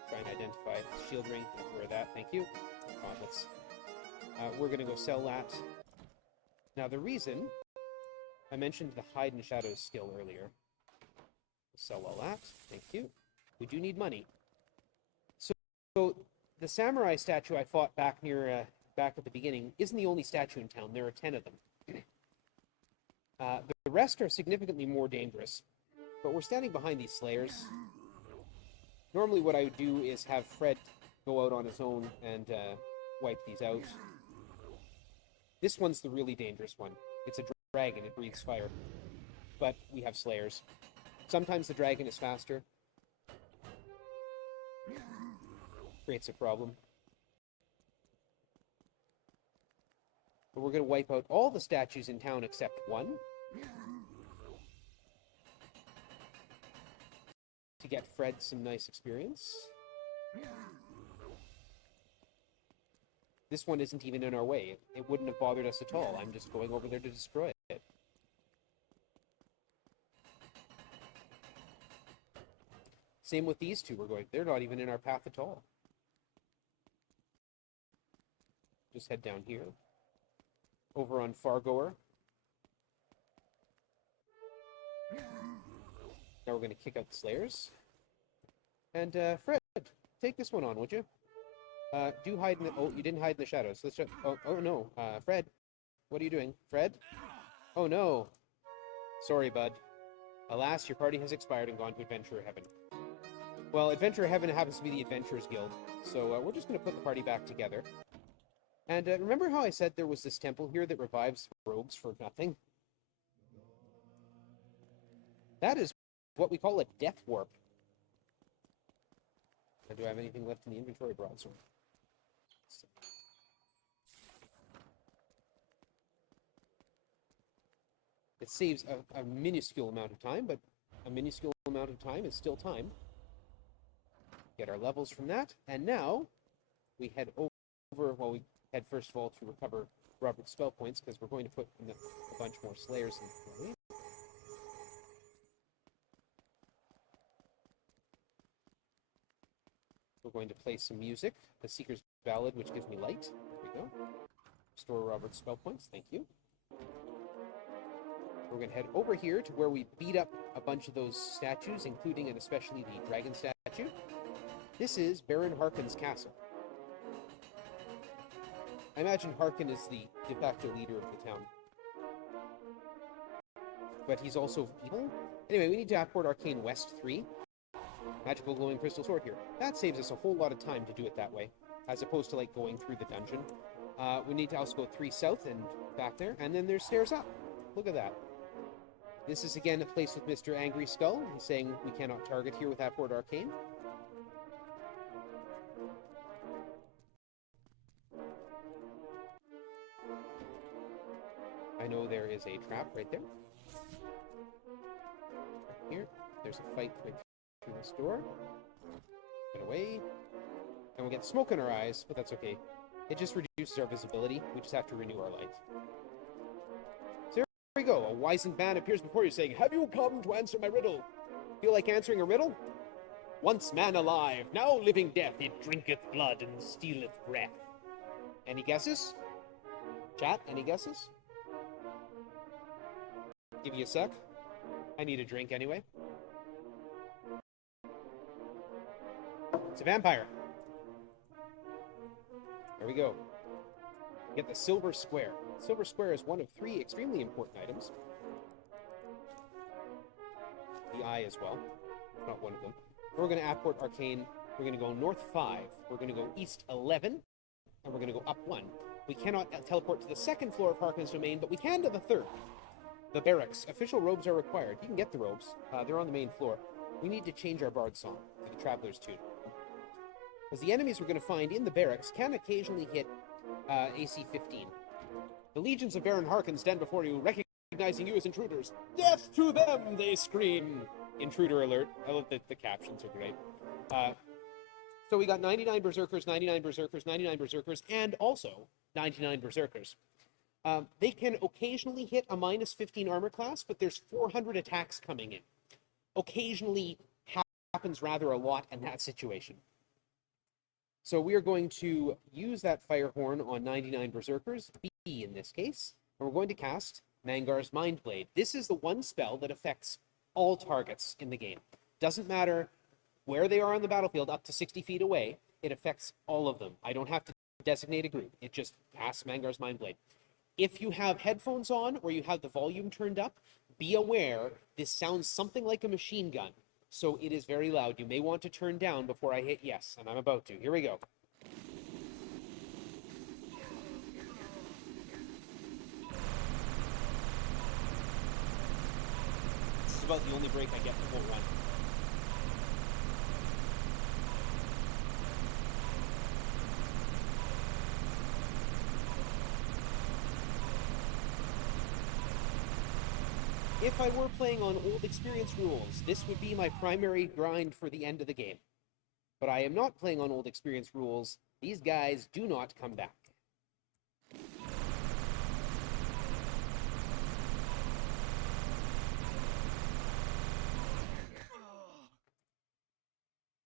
Try and identify shield ring. Wear that. Thank you. Gauntlets. We're going to go sell that. Now the reason I mentioned the hide and shadows skill earlier. Sell all that. Thank you. We do need money. So the samurai statue I fought back back at the beginning isn't the only statue in town. There are 10 of them. The rest are significantly more dangerous, but we're standing behind these slayers. Normally what I would do is have Fred go out on his own and wipe these out. This one's the really dangerous one. It's a dragon, it breathes fire. But we have slayers. Sometimes the dragon is faster. Creates a problem. But we're going to wipe out all the statues in town except one. To get Fred some nice experience. This one isn't even in our way. It wouldn't have bothered us at all. I'm just going over there to destroy it. Same with these two. They're not even in our path at all. Just head down here. Over on Fargoer. Now we're going to kick out the Slayers. And, Fred, take this one on, would you? Do hide in the... Oh, you didn't hide in the shadows. Let's just... Oh, no. Fred, what are you doing? Fred? Oh, no. Sorry, bud. Alas, your party has expired and gone to Adventurer Heaven. Well, Adventurer Heaven happens to be the Adventurers Guild, so we're just going to put the party back together. And remember how I said there was this temple here that revives rogues for nothing? That is what we call a death warp. Do I have anything left in the inventory broadsword? It saves a minuscule amount of time, but a minuscule amount of time is still time. Get our levels from that, and now we head over, well, we head first of all to recover Robert's spell points, because we're going to put in a bunch more Slayers in the way. We're going to play some music, the Seeker's Ballad, which gives me light. There we go. Restore Robert's spell points, thank you. We're going to head over here to where we beat up a bunch of those statues, including and especially the dragon statue. This is Baron Harkon's castle. I imagine Harkon is the de facto leader of the town. But he's also evil? Anyway, we need to outport Arcane West 3. Magical glowing crystal sword here. That saves us a whole lot of time to do it that way, as opposed to like going through the dungeon. We need to also go 3 south and back there, and then there's stairs up. Look at that. This is again a place with Mr. Angry Skull. He's saying we cannot target here with Outport Arcane. I know there is a trap right there. Right here. There's a fight right through this door. Get away. And we'll get smoke in our eyes, but that's okay. It just reduces our visibility. We just have to renew our light. So here we go. A wizened man appears before you saying, "Have you come to answer my riddle?" Feel like answering a riddle? Once man alive, now living death, it drinketh blood and stealeth breath. Any guesses? Chat, any guesses? Give you a sec. I need a drink anyway. It's a vampire. There we go. Get the Silver Square. Silver Square is one of 3 extremely important items. The eye as well. Not one of them. We're going to Apport Arcane. We're going to go north 5. We're going to go east 11. And we're going to go up 1. We cannot teleport to the 2nd floor of Harkon's domain, but we can to the 3rd. The barracks. Official robes are required. You can get the robes. They're on the main floor. We need to change our bard song to the Traveler's Tune. Because the enemies we're going to find in the barracks can occasionally hit AC 15. The legions of Baron Harkon stand before you, recognizing you as intruders. Death to them, they scream. Intruder alert. I love the captions are great. So we got 99 Berserkers, 99 Berserkers, 99 Berserkers, and also 99 Berserkers. They can occasionally hit a minus 15 armor class, but there's 400 attacks coming in. Occasionally happens rather a lot in that situation. So we are going to use that Fire Horn on 99 Berserkers, B in this case, and we're going to cast Mangar's Mindblade. This is the one spell that affects all targets in the game. Doesn't matter where they are on the battlefield, up to 60 feet away, it affects all of them. I don't have to designate a group. It just casts Mangar's Mindblade. If you have headphones on or you have the volume turned up, be aware this sounds something like a machine gun. So it is very loud. You may want to turn down before I hit yes, and I'm about to. Here we go. This is about the only break I get the whole run. If I were playing on old experience rules, this would be my primary grind for the end of the game. But I am not playing on old experience rules. These guys do not come back.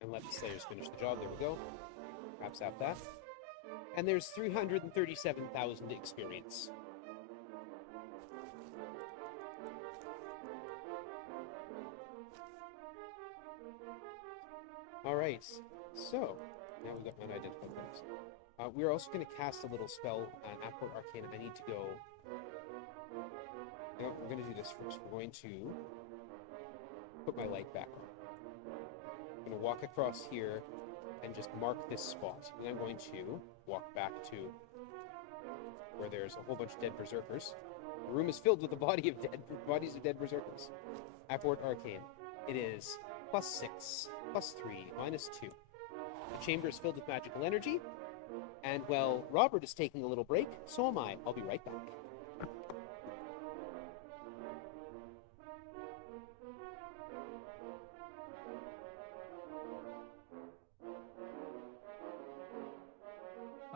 And let the Slayers finish the job. There we go. Perhaps at that. And there's 337,000 experience. Alright, so now we've got unidentified things. We're also going to cast a little spell on Apport Arcane. I need to go. No, we're going to do this first. We're going to put my light back on. I'm going to walk across here and just mark this spot. And I'm going to walk back to where there's a whole bunch of dead berserkers. The room is filled with the bodies of dead berserkers. Apport Arcane. It is +6, +3, -2. The chamber is filled with magical energy. And, well, Robert is taking a little break, so am I. I'll be right back.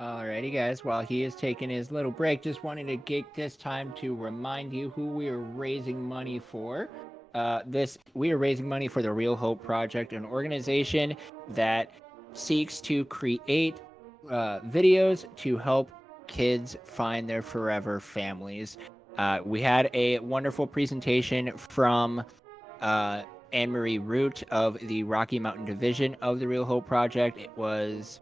Alrighty, guys. While he is taking his little break, just wanted to take this time to remind you who we are raising money for. We are raising money for the Real Hope Project, an organization that seeks to create videos to help kids find their forever families. We had a wonderful presentation from Anne-Marie Root of the Rocky Mountain Division of the Real Hope Project. It was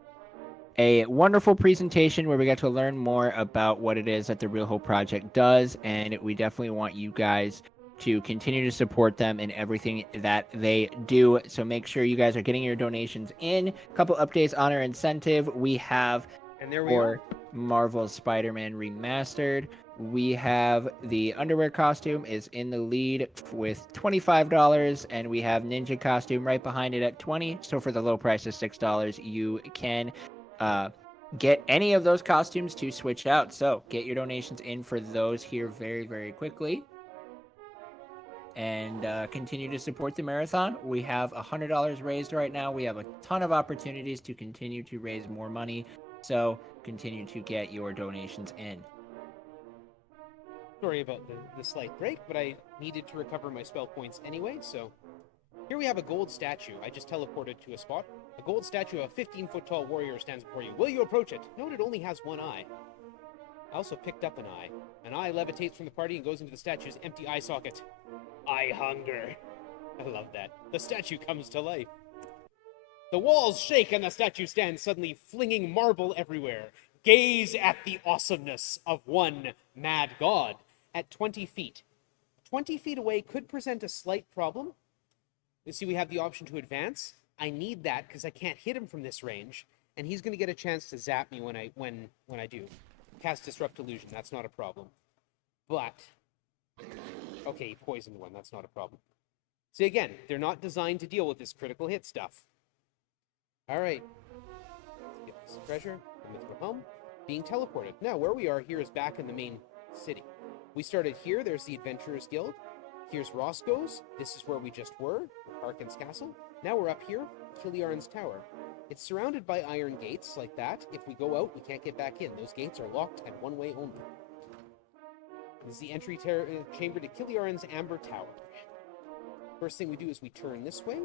a wonderful presentation where we got to learn more about what it is that the Real Hope Project does, and we definitely want you guys to continue to support them in everything that they do. So make sure you guys are getting your donations in. A couple updates on our incentive. We have for Marvel's Spider-Man Remastered, we have the underwear costume is in the lead with $25, and we have Ninja costume right behind it at $20. So for the low price of $6, you can get any of those costumes to switch out. So get your donations in for those here very, very quickly. And continue to support the marathon. We have $100 raised right now. We have a ton of opportunities to continue to raise more money. So continue to get your donations in. Sorry about the slight break, but I needed to recover my spell points anyway, so... Here we have a gold statue. I just teleported to a spot. A gold statue of a 15-foot-tall warrior stands before you. Will you approach it? Note it only has one eye. I also picked up an eye. An eye levitates from the party and goes into the statue's empty eye socket. Eye hunger. I love that. The statue comes to life. The walls shake and the statue stands, suddenly flinging marble everywhere. gaze at the awesomeness of one mad god at 20 feet. 20 feet away could present a slight problem. You see, we have the option to advance. I need that because I can't hit him from this range, and he's going to get a chance to zap me when I do. Cast Disrupt Illusion, that's not a problem. But, okay, he poisoned one, that's not a problem. See, again, they're not designed to deal with this critical hit stuff. Alright. Get this treasure, the Mithril Helm, being teleported. Now, where we are here is back in the main city. We started here, there's the Adventurers Guild. Here's Roscoe's, this is where we just were, Harkin's Castle. Now we're up here, Kiliarn's Tower. It's surrounded by iron gates like that. If we go out, we can't get back in. Those gates are locked and one way only. This is the entry chamber to Kiliarn's Amber Tower. First thing we do is we turn this way,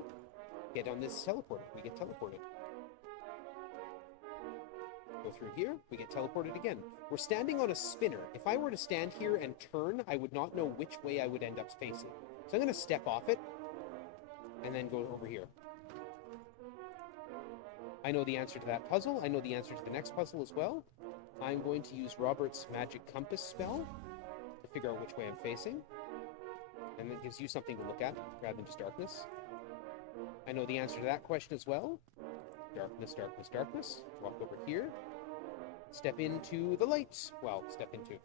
get on this teleporter. We get teleported. Go through here, we get teleported again. We're standing on a spinner. If I were to stand here and turn, I would not know which way I would end up facing. So I'm going to step off it, and then go over here. I know the answer to that puzzle. I know the answer to the next puzzle as well. I'm going to use Robert's Magic Compass spell to figure out which way I'm facing. And that gives you something to look at, rather than just darkness. I know the answer to that question as well. Darkness, darkness, darkness. Walk over here. Step into the light. Well, step into...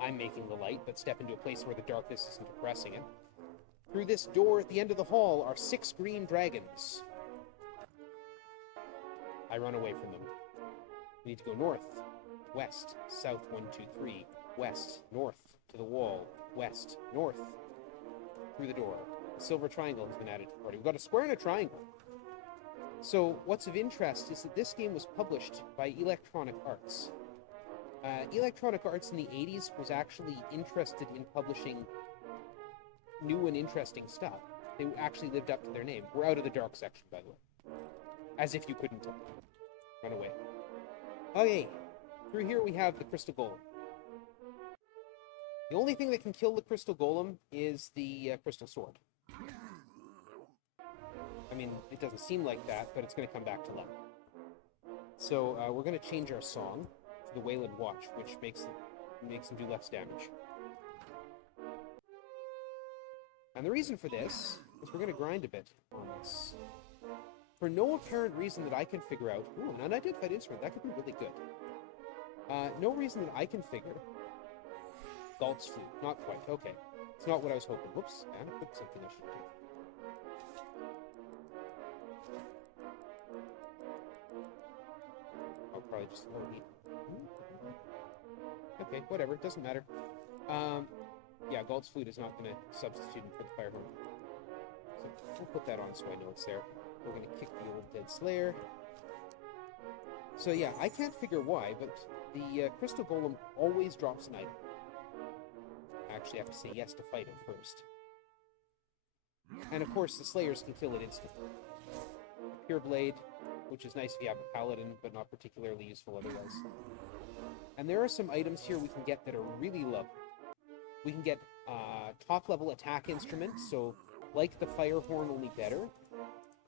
I'm making the light, but step into a place where the darkness isn't oppressing it. Through this door at the end of the hall are 6 green dragons. I run away from them. We need to go north, west, south, 1, 2, 3, west, north, to the wall, west, north, through the door. A silver triangle has been added to the party. We've got a square and a triangle. So what's of interest is that this game was published by Electronic Arts. Electronic Arts in the 80s was actually interested in publishing new and interesting stuff. They actually lived up to their name. We're out of the dark section, by the way. As if you couldn't tell. Run away. Okay, through here we have the Crystal Golem. The only thing that can kill the Crystal Golem is the Crystal Sword. I mean, it doesn't seem like that, but it's going to come back to life. So we're going to change our song to the Wayland Watch, which makes them do less damage. And the reason for this is we're going to grind a bit on this. For no apparent reason that I can figure out... Ooh, an unidentified instrument. That could be really good. No reason that I can figure. Galt's flute. Not quite. Okay. It's not what I was hoping. Whoops. I put something I should do. I'll probably just... Okay, whatever. It doesn't matter. Yeah, Galt's flute is not going to substitute him for the fire horn. So we'll put that on so I know it's there. We're going to kick the old dead slayer. So yeah, I can't figure why, but the Crystal Golem always drops an item. I actually have to say yes to fight it first. And of course, the slayers can kill it instantly. Pure Blade, which is nice if you have a paladin, but not particularly useful otherwise. And there are some items here we can get that are really lovely. We can get top-level attack instruments, so like the fire horn, only better.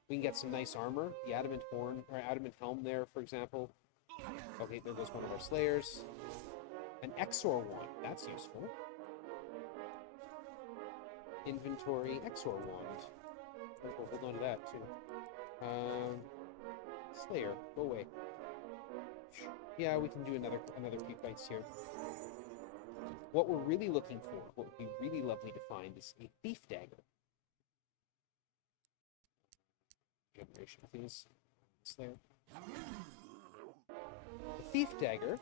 We can get some nice armor, the adamant horn, or adamant helm there, for example. Okay, there goes one of our slayers. An Exor wand, that's useful. Inventory, Exor wand. Oh, hold on to that, too. Slayer, go away. Yeah, we can do another few fights here. What we're really looking for, what would be really lovely to find, is a thief dagger. Generation, please. Slayer. A thief dagger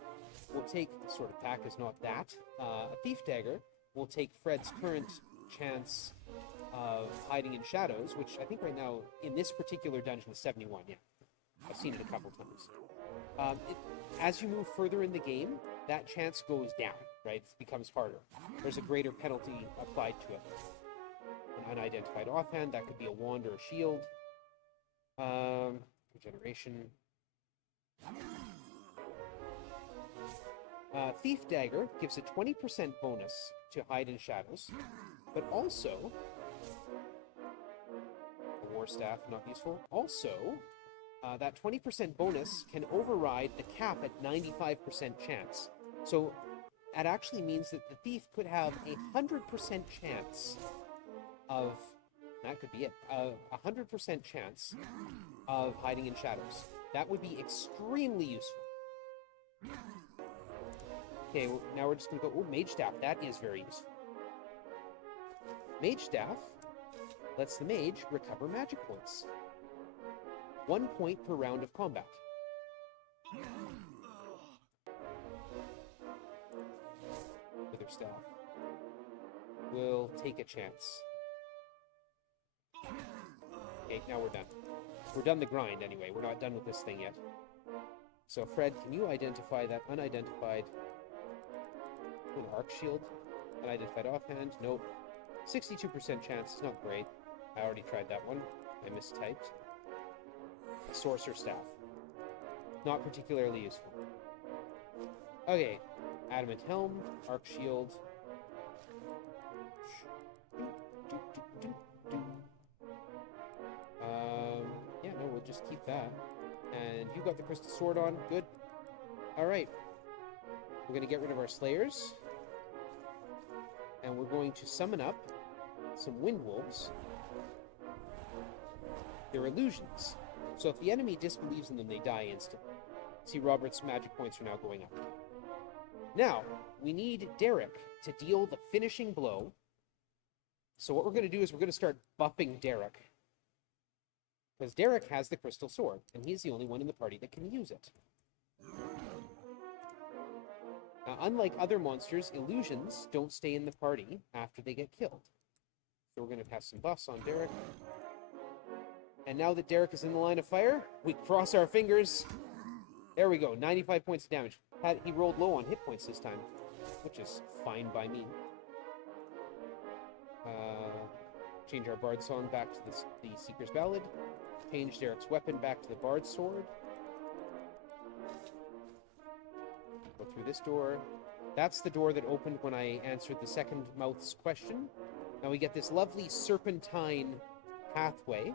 will take, sort of pack is not that. A thief dagger will take Fred's current chance of hiding in shadows, which I think right now, in this particular dungeon, is 71, yeah. I've seen it a couple times. As you move further in the game, that chance goes down, right? It becomes harder. There's a greater penalty applied to it. An unidentified offhand, that could be a wand or a shield. Regeneration. Thief Dagger gives a 20% bonus to hide in shadows, but also... A War Staff, not useful. Also, that 20% bonus can override the cap at 95% chance. So that actually means that the thief could have a 100% chance of, that could be it, a 100% chance of hiding in shadows. That would be extremely useful. Okay, well, now we're just going to go, oh, Mage Staff, that is very useful. Mage Staff lets the mage recover magic points. 1 point per round of combat. Wither Staff will take a chance. Okay, now we're done. We're done the grind anyway. We're not done with this thing yet. So Fred, can you identify that unidentified arc shield? Unidentified offhand? Nope. 62% chance. It's not great. I already tried that one. I mistyped. A Sorcerer Staff. Not particularly useful. Okay. Adamant Helm. Arc Shield. Yeah, no, we'll just keep that. And you got the Crystal Sword on. Good. Alright. We're going to get rid of our Slayers. And we're going to summon up some Wind Wolves. They're illusions. So if the enemy disbelieves in them, they die instantly. See, Robert's magic points are now going up. Now, we need Derek to deal the finishing blow. So what we're going to do is we're going to start buffing Derek. Because Derek has the Crystal Sword, and he's the only one in the party that can use it. Now, unlike other monsters, illusions don't stay in the party after they get killed. So we're going to cast some buffs on Derek. And now that Derek is in the line of fire, we cross our fingers. There we go, 95 points of damage. He rolled low on hit points this time, which is fine by me. Change our Bard Song back to the Seeker's Ballad. Change Derek's weapon back to the Bard's Sword. Go through this door. That's the door that opened when I answered the second mouth's question. Now we get this lovely serpentine pathway.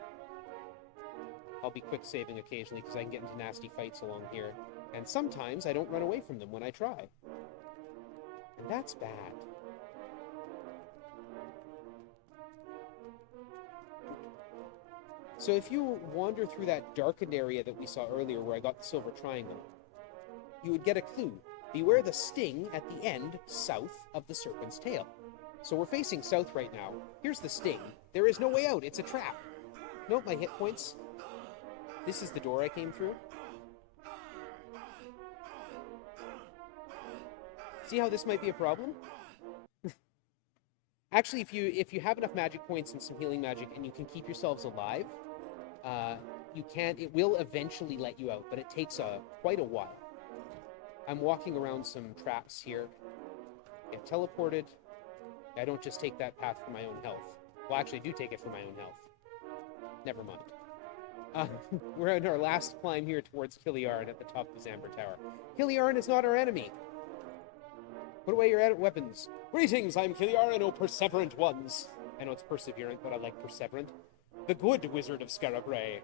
I'll be quick saving occasionally because I can get into nasty fights along here. And sometimes I don't run away from them when I try. And that's bad. So if you wander through that darkened area that we saw earlier where I got the silver triangle, you would get a clue. Beware the sting at the end, south of the serpent's tail. So we're facing south right now. Here's the sting. There is no way out. It's a trap. Note my hit points. This is the door I came through. See how this might be a problem? Actually, if you have enough magic points and some healing magic and you can keep yourselves alive, it will eventually let you out, but it takes quite a while. I'm walking around some traps here. Get teleported. I don't just take that path for my own health. Well, actually, I do take it for my own health. Never mind. We're on our last climb here towards Kiliarn at the top of the Zamber Tower. Kiliarn is not our enemy. Put away your weapons. Greetings, I'm Kiliarn, O perseverant ones. I know it's perseverant, but I like perseverant. The good wizard of Scarabray.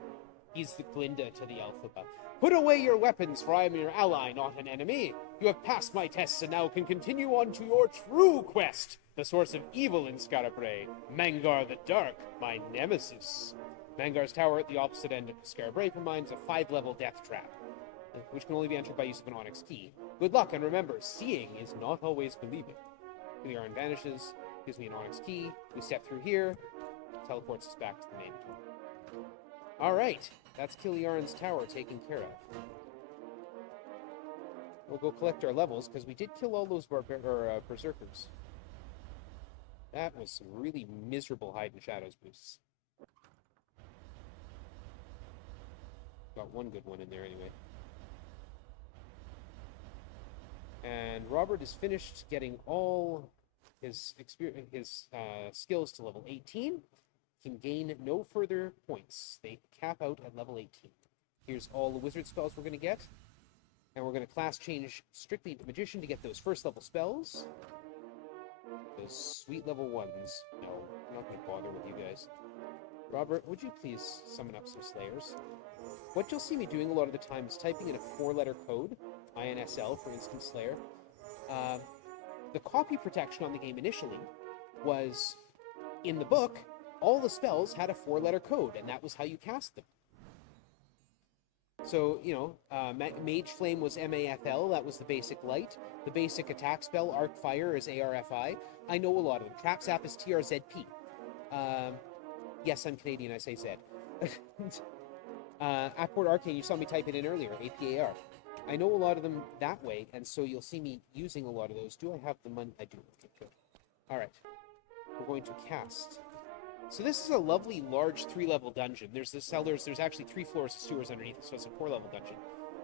He's the Glinda to the Alphaba. Put away your weapons, for I am your ally, not an enemy. You have passed my tests and now can continue on to your true quest, the source of evil in Scarabray, Mangar the Dark, my nemesis. Mangar's tower at the opposite end of Scarabray combines a 5-level death trap, which can only be entered by use of an onyx key. Good luck, and remember, seeing is not always believing. Kiliarn vanishes, gives me an onyx key, we step through here, teleports us back to the main tower. Alright, that's Kiliarn's tower taken care of. We'll go collect our levels, because we did kill all those berserkers. That was some really miserable hide in shadows boosts. Got one good one in there anyway. And Robert is finished getting all his skills to level 18. Can gain no further points. They cap out at level 18. Here's all the wizard spells we're going to get. And we're going to class change strictly to Magician to get those first level spells. Those sweet level ones. No, I'm not going to bother with you guys. Robert, would you please summon up some Slayers? What you'll see me doing a lot of the time is typing in a 4-letter code, INSL for Instant Slayer. The copy protection on the game initially was, in the book, all the spells had a 4-letter code, and that was how you cast them. So, you know, Mage Flame was MAFL, that was the basic light. The basic attack spell, Arc Fire, is ARFI. I know a lot of them. Trap Zap is TRZP. Yes, I'm Canadian, I say Z. Apport Arcane, you saw me type it in earlier, APAR. I know a lot of them that way, and so you'll see me using a lot of those. Do I have the money? I do. Okay, good. Alright. We're going to cast. So this is a lovely, large 3-level dungeon. There's the cellars. There's actually 3 floors of sewers underneath it, so it's a 4-level dungeon.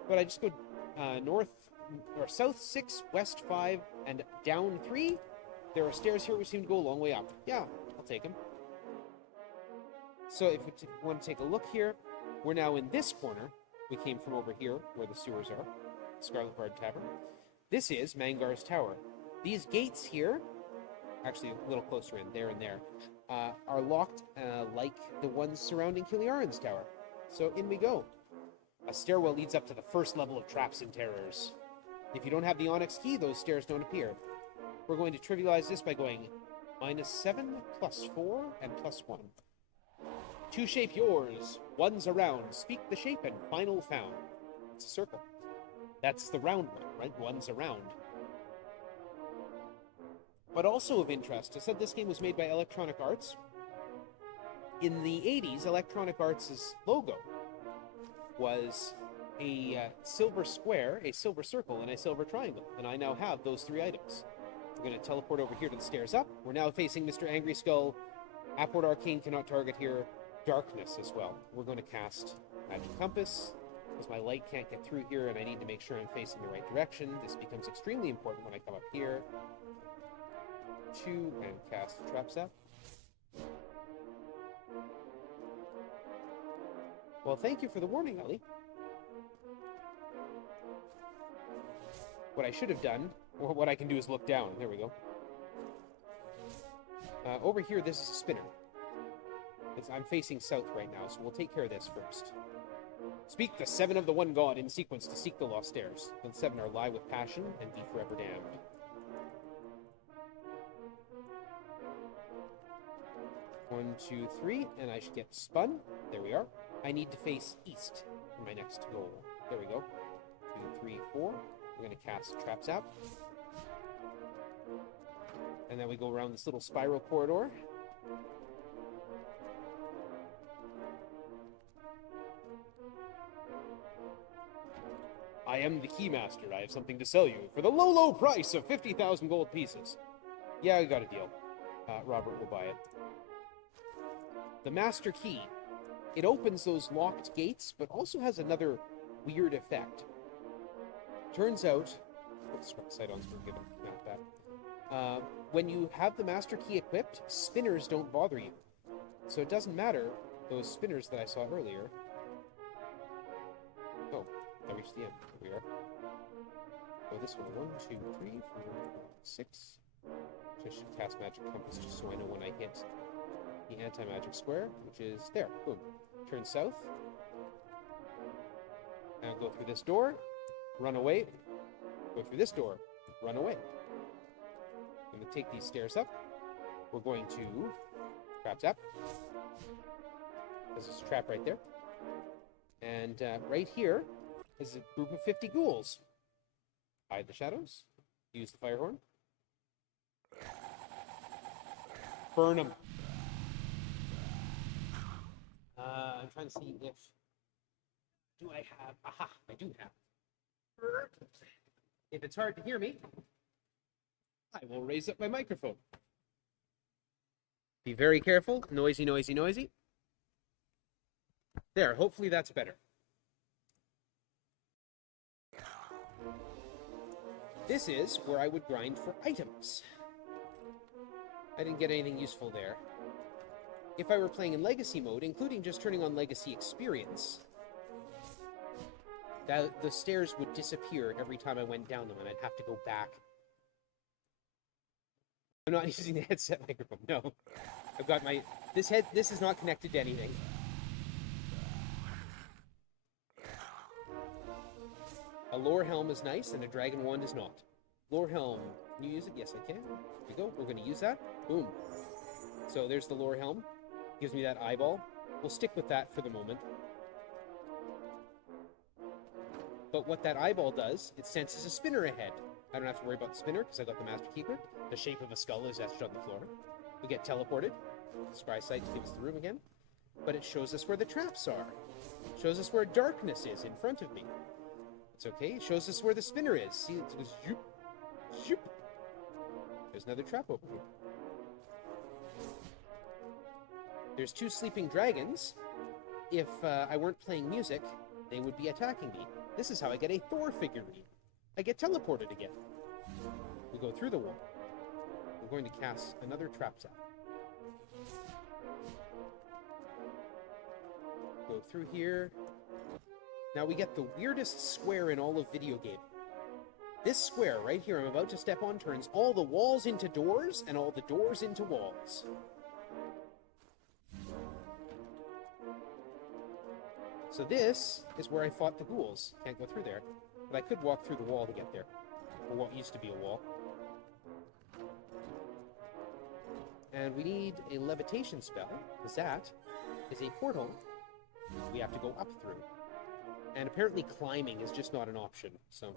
But I just go north, or south 6, west 5, and down 3. There are stairs here which seem to go a long way up. Yeah, I'll take them. So if we want to take a look here, we're now in this corner. We came from over here, where the sewers are. Scarlet Bard Tavern. This is Mangar's Tower. These gates here, actually a little closer in, there and there, are locked like the ones surrounding Kiliaran's tower. So in we go. A stairwell leads up to the first level of Traps and Terrors. If you don't have the Onyx key, those stairs don't appear. We're going to trivialize this by going -7, +4, and +1. 2 shape yours, 1's around, speak the shape and final found. It's a circle. That's the round one, right? 1's around. But also of interest, I said this game was made by Electronic Arts. In the 80s, Electronic Arts' logo was a silver square, a silver circle, and a silver triangle. And I now have those 3 items. We're going to teleport over here to the stairs up. We're now facing Mr. Angry Skull. Apport Arcane cannot target here. Darkness as well. We're going to cast Magic Compass, because my light can't get through here, and I need to make sure I'm facing the right direction. This becomes extremely important when I come up here. 2, and cast Trap Zap. Well, thank you for the warning, Ellie. What I should have done, or what I can do is look down. There we go. Over here, this is a spinner. I'm facing south right now, so we'll take care of this first. Speak the 7 of the one god in sequence to seek the lost stairs. The 7 are lie with passion and be forever damned. One, 2, 3, and I should get spun. There we are. I need to face east for my next goal. There we go. 2, 3, 4. We're going to cast Trap Zap. And then we go around this little spiral corridor. I am the Keymaster. I have something to sell you for the low, low price of 50,000 gold pieces. Yeah, I got a deal. Robert will buy it. The Master Key. It opens those locked gates, but also has another weird effect. Turns out... Oops, Sidon's forgiven. Not that. When you have the Master Key equipped, spinners don't bother you. So it doesn't matter, those spinners that I saw earlier... Oh, I reached the end. Here we are. Go this one. 1, 2, 3, 4, 6. I should cast Magic Compass just so I know when I hit the anti-magic square, which is there. Boom. Turn south. And go through this door. Run away. Go through this door. Run away. I'm going to take these stairs up. We're going to Trap Zap. There's a trap right there. And right here is a group of 50 ghouls. Hide the shadows. Use the fire horn. Burn them. I'm trying to see if... Do I have... Aha! I do have. If it's hard to hear me, I will raise up my microphone. Be very careful. Noisy, noisy, noisy. There, hopefully that's better. This is where I would grind for items. I didn't get anything useful there. If I were playing in Legacy mode, including just turning on Legacy Experience, the stairs would disappear every time I went down them, and I'd have to go back I'm not using the headset microphone. No. I've got my... This is not connected to anything. A lore helm is nice, and a dragon wand is not. Lore helm. Can you use it? Yes, I can. Here we go. We're going to use that. Boom. So there's the lore helm. Gives me that eyeball. We'll stick with that for the moment. But what that eyeball does, it senses a spinner ahead. I don't have to worry about the spinner because I got the Master Keeper. The shape of a skull is etched on the floor. We get teleported. Scry sight gives us the room again. But it shows us where the traps are. It shows us where darkness is in front of me. It's okay. It shows us where the spinner is. See, it goes zoop, zoop. There's another trap over here. There's 2 sleeping dragons. If I weren't playing music, they would be attacking me. This is how I get a Thor figurine. I get teleported again. We go through the wall. We're going to cast another trap zap. Go through here. Now we get the weirdest square in all of video gaming. This square right here I'm about to step on turns all the walls into doors and all the doors into walls. So this is where I fought the ghouls. Can't go through there. But I could walk through the wall to get there. Or what used to be a wall. And we need a levitation spell, because that is a portal we have to go up through. And apparently climbing is just not an option. So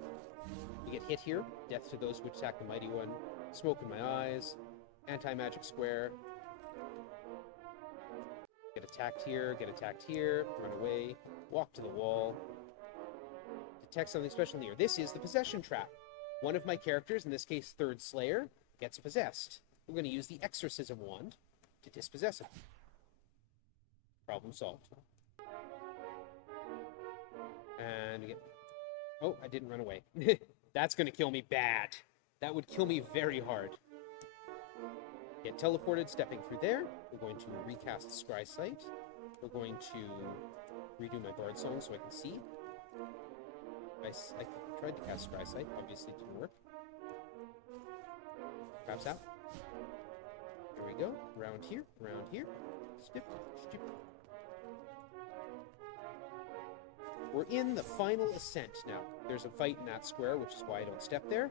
we get hit here. Death to those which attack the Mighty One. Smoke in my eyes. Anti-magic square. Get attacked here, run away, walk to the wall, detect something special near. This is the possession trap. One of my characters, in this case Third Slayer, gets possessed. We're going to use the exorcism wand to dispossess him. Problem solved. And again. Oh, I didn't run away. That's going to kill me bad. That would kill me very hard. Get teleported, stepping through there. We're going to recast Scry Sight. We're going to redo my Bard Song so I can see. I tried to cast Scry Sight, obviously it didn't work. Traps out. There we go. Round here, Skip, skip. We're in the final ascent now. There's a fight in that square, which is why I don't step there.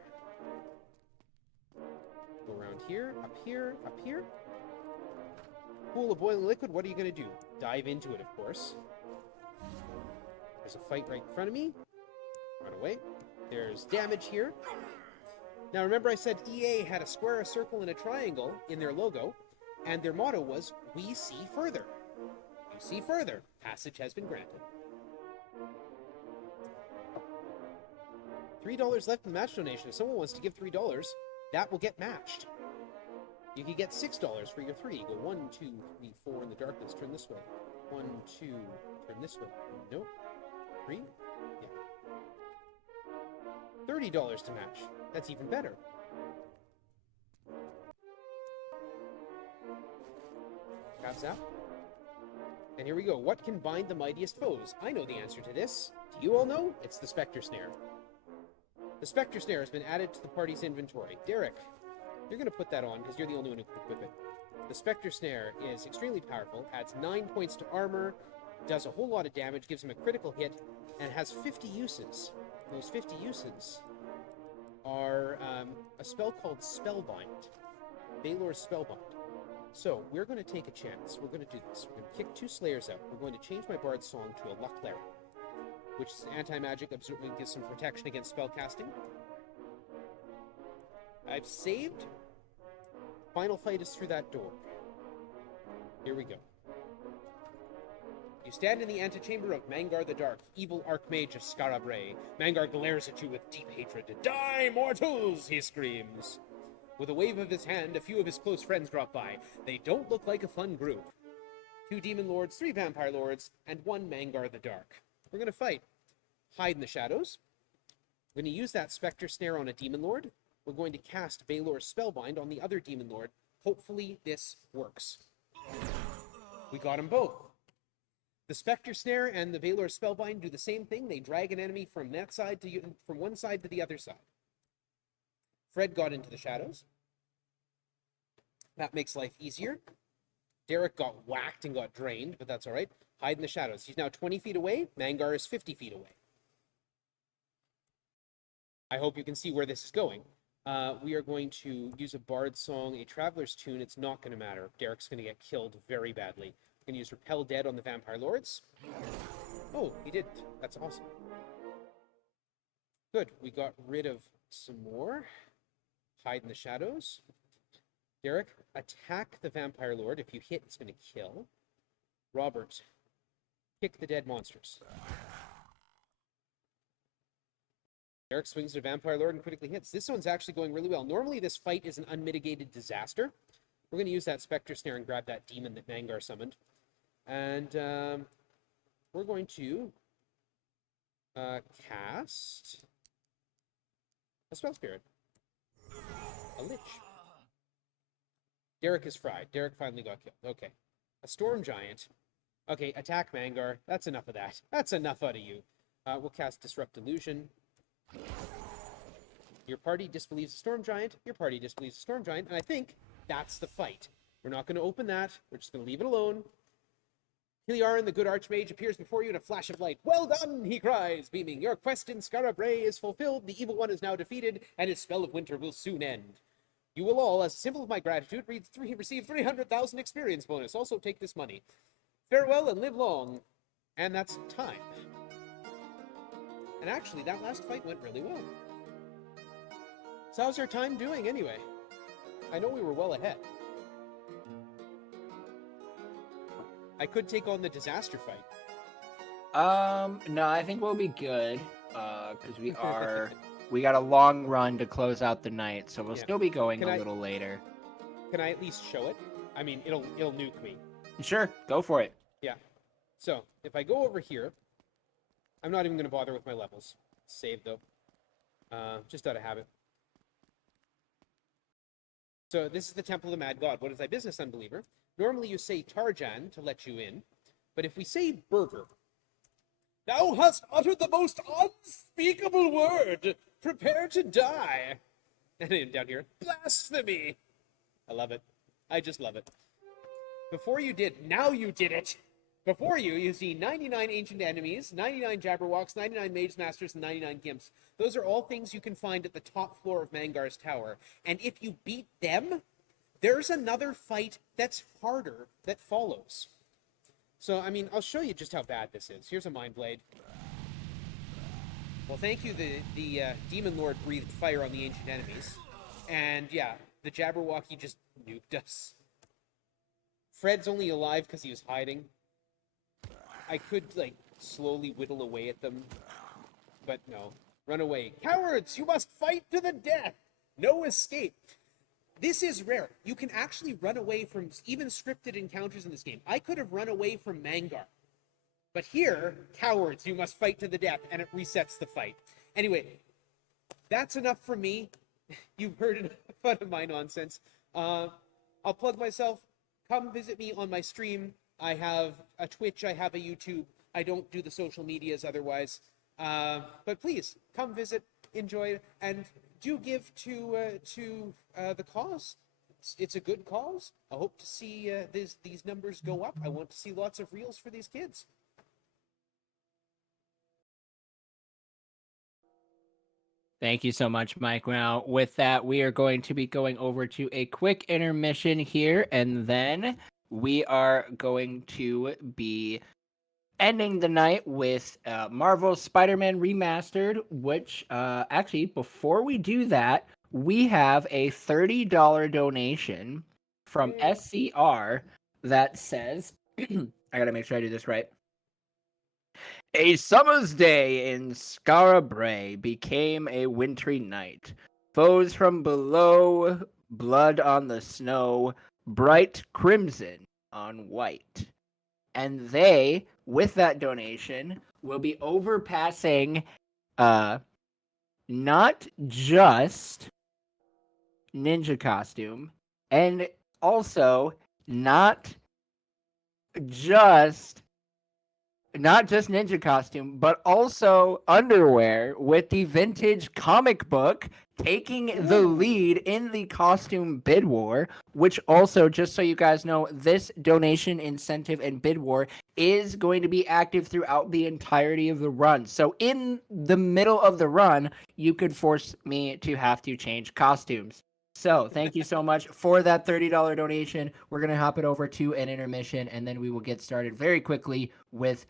Go around here, up here, up here. Pool of boiling liquid, what are you going to do? Dive into it, of course. There's a fight right in front of me. Run away. There's damage here. Now remember I said EA had a square, a circle, and a triangle in their logo, and their motto was, "We see further." You see further. Passage has been granted. $3 left in the match donation. If someone wants to give $3, that will get matched. You can get $6 for your 3. Go 1, 2, 3, 4 in the darkness. Turn this way. 1, 2, turn this way. Nope. 3? Yeah. $30 to match. That's even better. Caps out. And here we go. What can bind the mightiest foes? I know the answer to this. Do you all know? It's the Spectre Snare. The Spectre Snare has been added to the party's inventory. Derek, you're going to put that on because you're the only one who can equip it. The Spectre Snare is extremely powerful, adds 9 points to armor, does a whole lot of damage, gives him a critical hit, and has 50 uses. Those 50 uses are a spell called Spellbind. Baelor's Spellbind. So, we're going to take a chance. We're going to do this. We're going to kick 2 Slayers out. We're going to change my Bard's Song to a Luck Lariat, which is anti-magic, gives some protection against spell casting. I've saved. Final fight is through that door. Here we go. You stand in the antechamber of Mangar the Dark, evil archmage of Scarabrae. Mangar glares at you with deep hatred. Die, mortals, he screams. With a wave of his hand, a few of his close friends drop by. They don't look like a fun group. 2 demon lords, 3 vampire lords, and 1 Mangar the Dark. We're going to fight. Hide in the shadows. We're going to use that Spectre Snare on a demon lord. We're going to cast Baelor's Spellbind on the other demon lord. Hopefully this works. We got them both. The Spectre Snare and the Baelor's Spellbind do the same thing. They drag an enemy from that side to from one side to the other side. Fred got into the shadows. That makes life easier. Derek got whacked and got drained, but that's all right. Hide in the shadows. He's now 20 feet away. Mangar is 50 feet away. I hope you can see where this is going. We are going to use a bard song, a traveler's tune. It's not going to matter. Derek's going to get killed very badly. We're going to use Repel Dead on the Vampire Lords. Oh, he didn't. That's awesome. Good. We got rid of some more. Hide in the shadows. Derek, attack the Vampire Lord. If you hit, it's going to kill. Robert, kick the dead monsters. Derek swings at a Vampire Lord and critically hits. This one's actually going really well. Normally, this fight is an unmitigated disaster. We're going to use that Spectre Snare and grab that demon that Mangar summoned. And we're going to cast a Spell Spirit. A Lich. Derek is fried. Derek finally got killed. Okay. A Storm Giant. Okay, attack Mangar. That's enough of that. That's enough out of you. We'll cast Disrupt Illusion. Your party disbelieves the Storm Giant. Your party disbelieves the Storm Giant. And I think that's the fight. We're not going to open that. We're just going to leave it alone. Heliarin, the good Archmage, appears before you in a flash of light. Well done, he cries, beaming. Your quest in Skara Brae is fulfilled. The evil one is now defeated, and his spell of winter will soon end. You will all, as a symbol of my gratitude, receive 300,000 experience bonus. Also take this money. Farewell and live long. And that's time. And actually, that last fight went really well. So how's our time doing anyway? I know we were well ahead. I could take on the disaster fight. No, I think we'll be good. Because we got a long run to close out the night, so we'll still be going a little later. Can I at least show it? I mean, it'll nuke me. Sure, go for it. Yeah. So, if I go over here, I'm not even going to bother with my levels. Save, though. Just out of habit. So, this is the Temple of the Mad God. What is thy business, unbeliever? Normally you say Tarjan to let you in, but if we say Burger, thou hast uttered the most unspeakable word. Prepare to die. And then down here, blasphemy. I love it. I just love it. Before you did, now you did it. Before you see 99 ancient enemies, 99 Jabberwocks, 99 Mage Masters, and 99 Gimps. Those are all things you can find at the top floor of Mangar's Tower. And if you beat them, there's another fight that's harder that follows. So, I mean, I'll show you just how bad this is. Here's a Mind Blade. Well, thank you. The Demon Lord breathed fire on the ancient enemies. And, yeah, the Jabberwocky just nuked us. Fred's only alive because he was hiding. I could, like, slowly whittle away at them. But no. Run away. Cowards! You must fight to the death! No escape. This is rare. You can actually run away from even scripted encounters in this game. I could have run away from Mangar. But here, cowards, you must fight to the death, and it resets the fight. Anyway, that's enough for me. You've heard enough of my nonsense. I'll plug myself. Come visit me on my stream. I have a Twitch. I have a YouTube. I don't do the social medias otherwise. But please, come visit, enjoy, and do give to the cause. It's a good cause. I hope to see these numbers go up. I want to see lots of reels for these kids. Thank you so much, Mike. Now, with that, we are going to be going over to a quick intermission here, and then we are going to be ending the night with Marvel's Spider-Man Remastered, which, actually, before we do that, we have a $30 donation from SCR that says, I gotta make sure I do this right. A summer's day in Skara Brae became a wintry night. Foes from below, blood on the snow, bright crimson on white. And they, with that donation, will be overpassing not just Ninja Costume, and also not just Ninja Costume, but also underwear with the vintage comic book taking the lead in the costume bid war, which also, just so you guys know, this donation incentive and bid war is going to be active throughout the entirety of the run. So in the middle of the run, you could force me to have to change costumes. So thank you so much for that $30 donation. We're going to hop it over to an intermission, and then we will get started very quickly with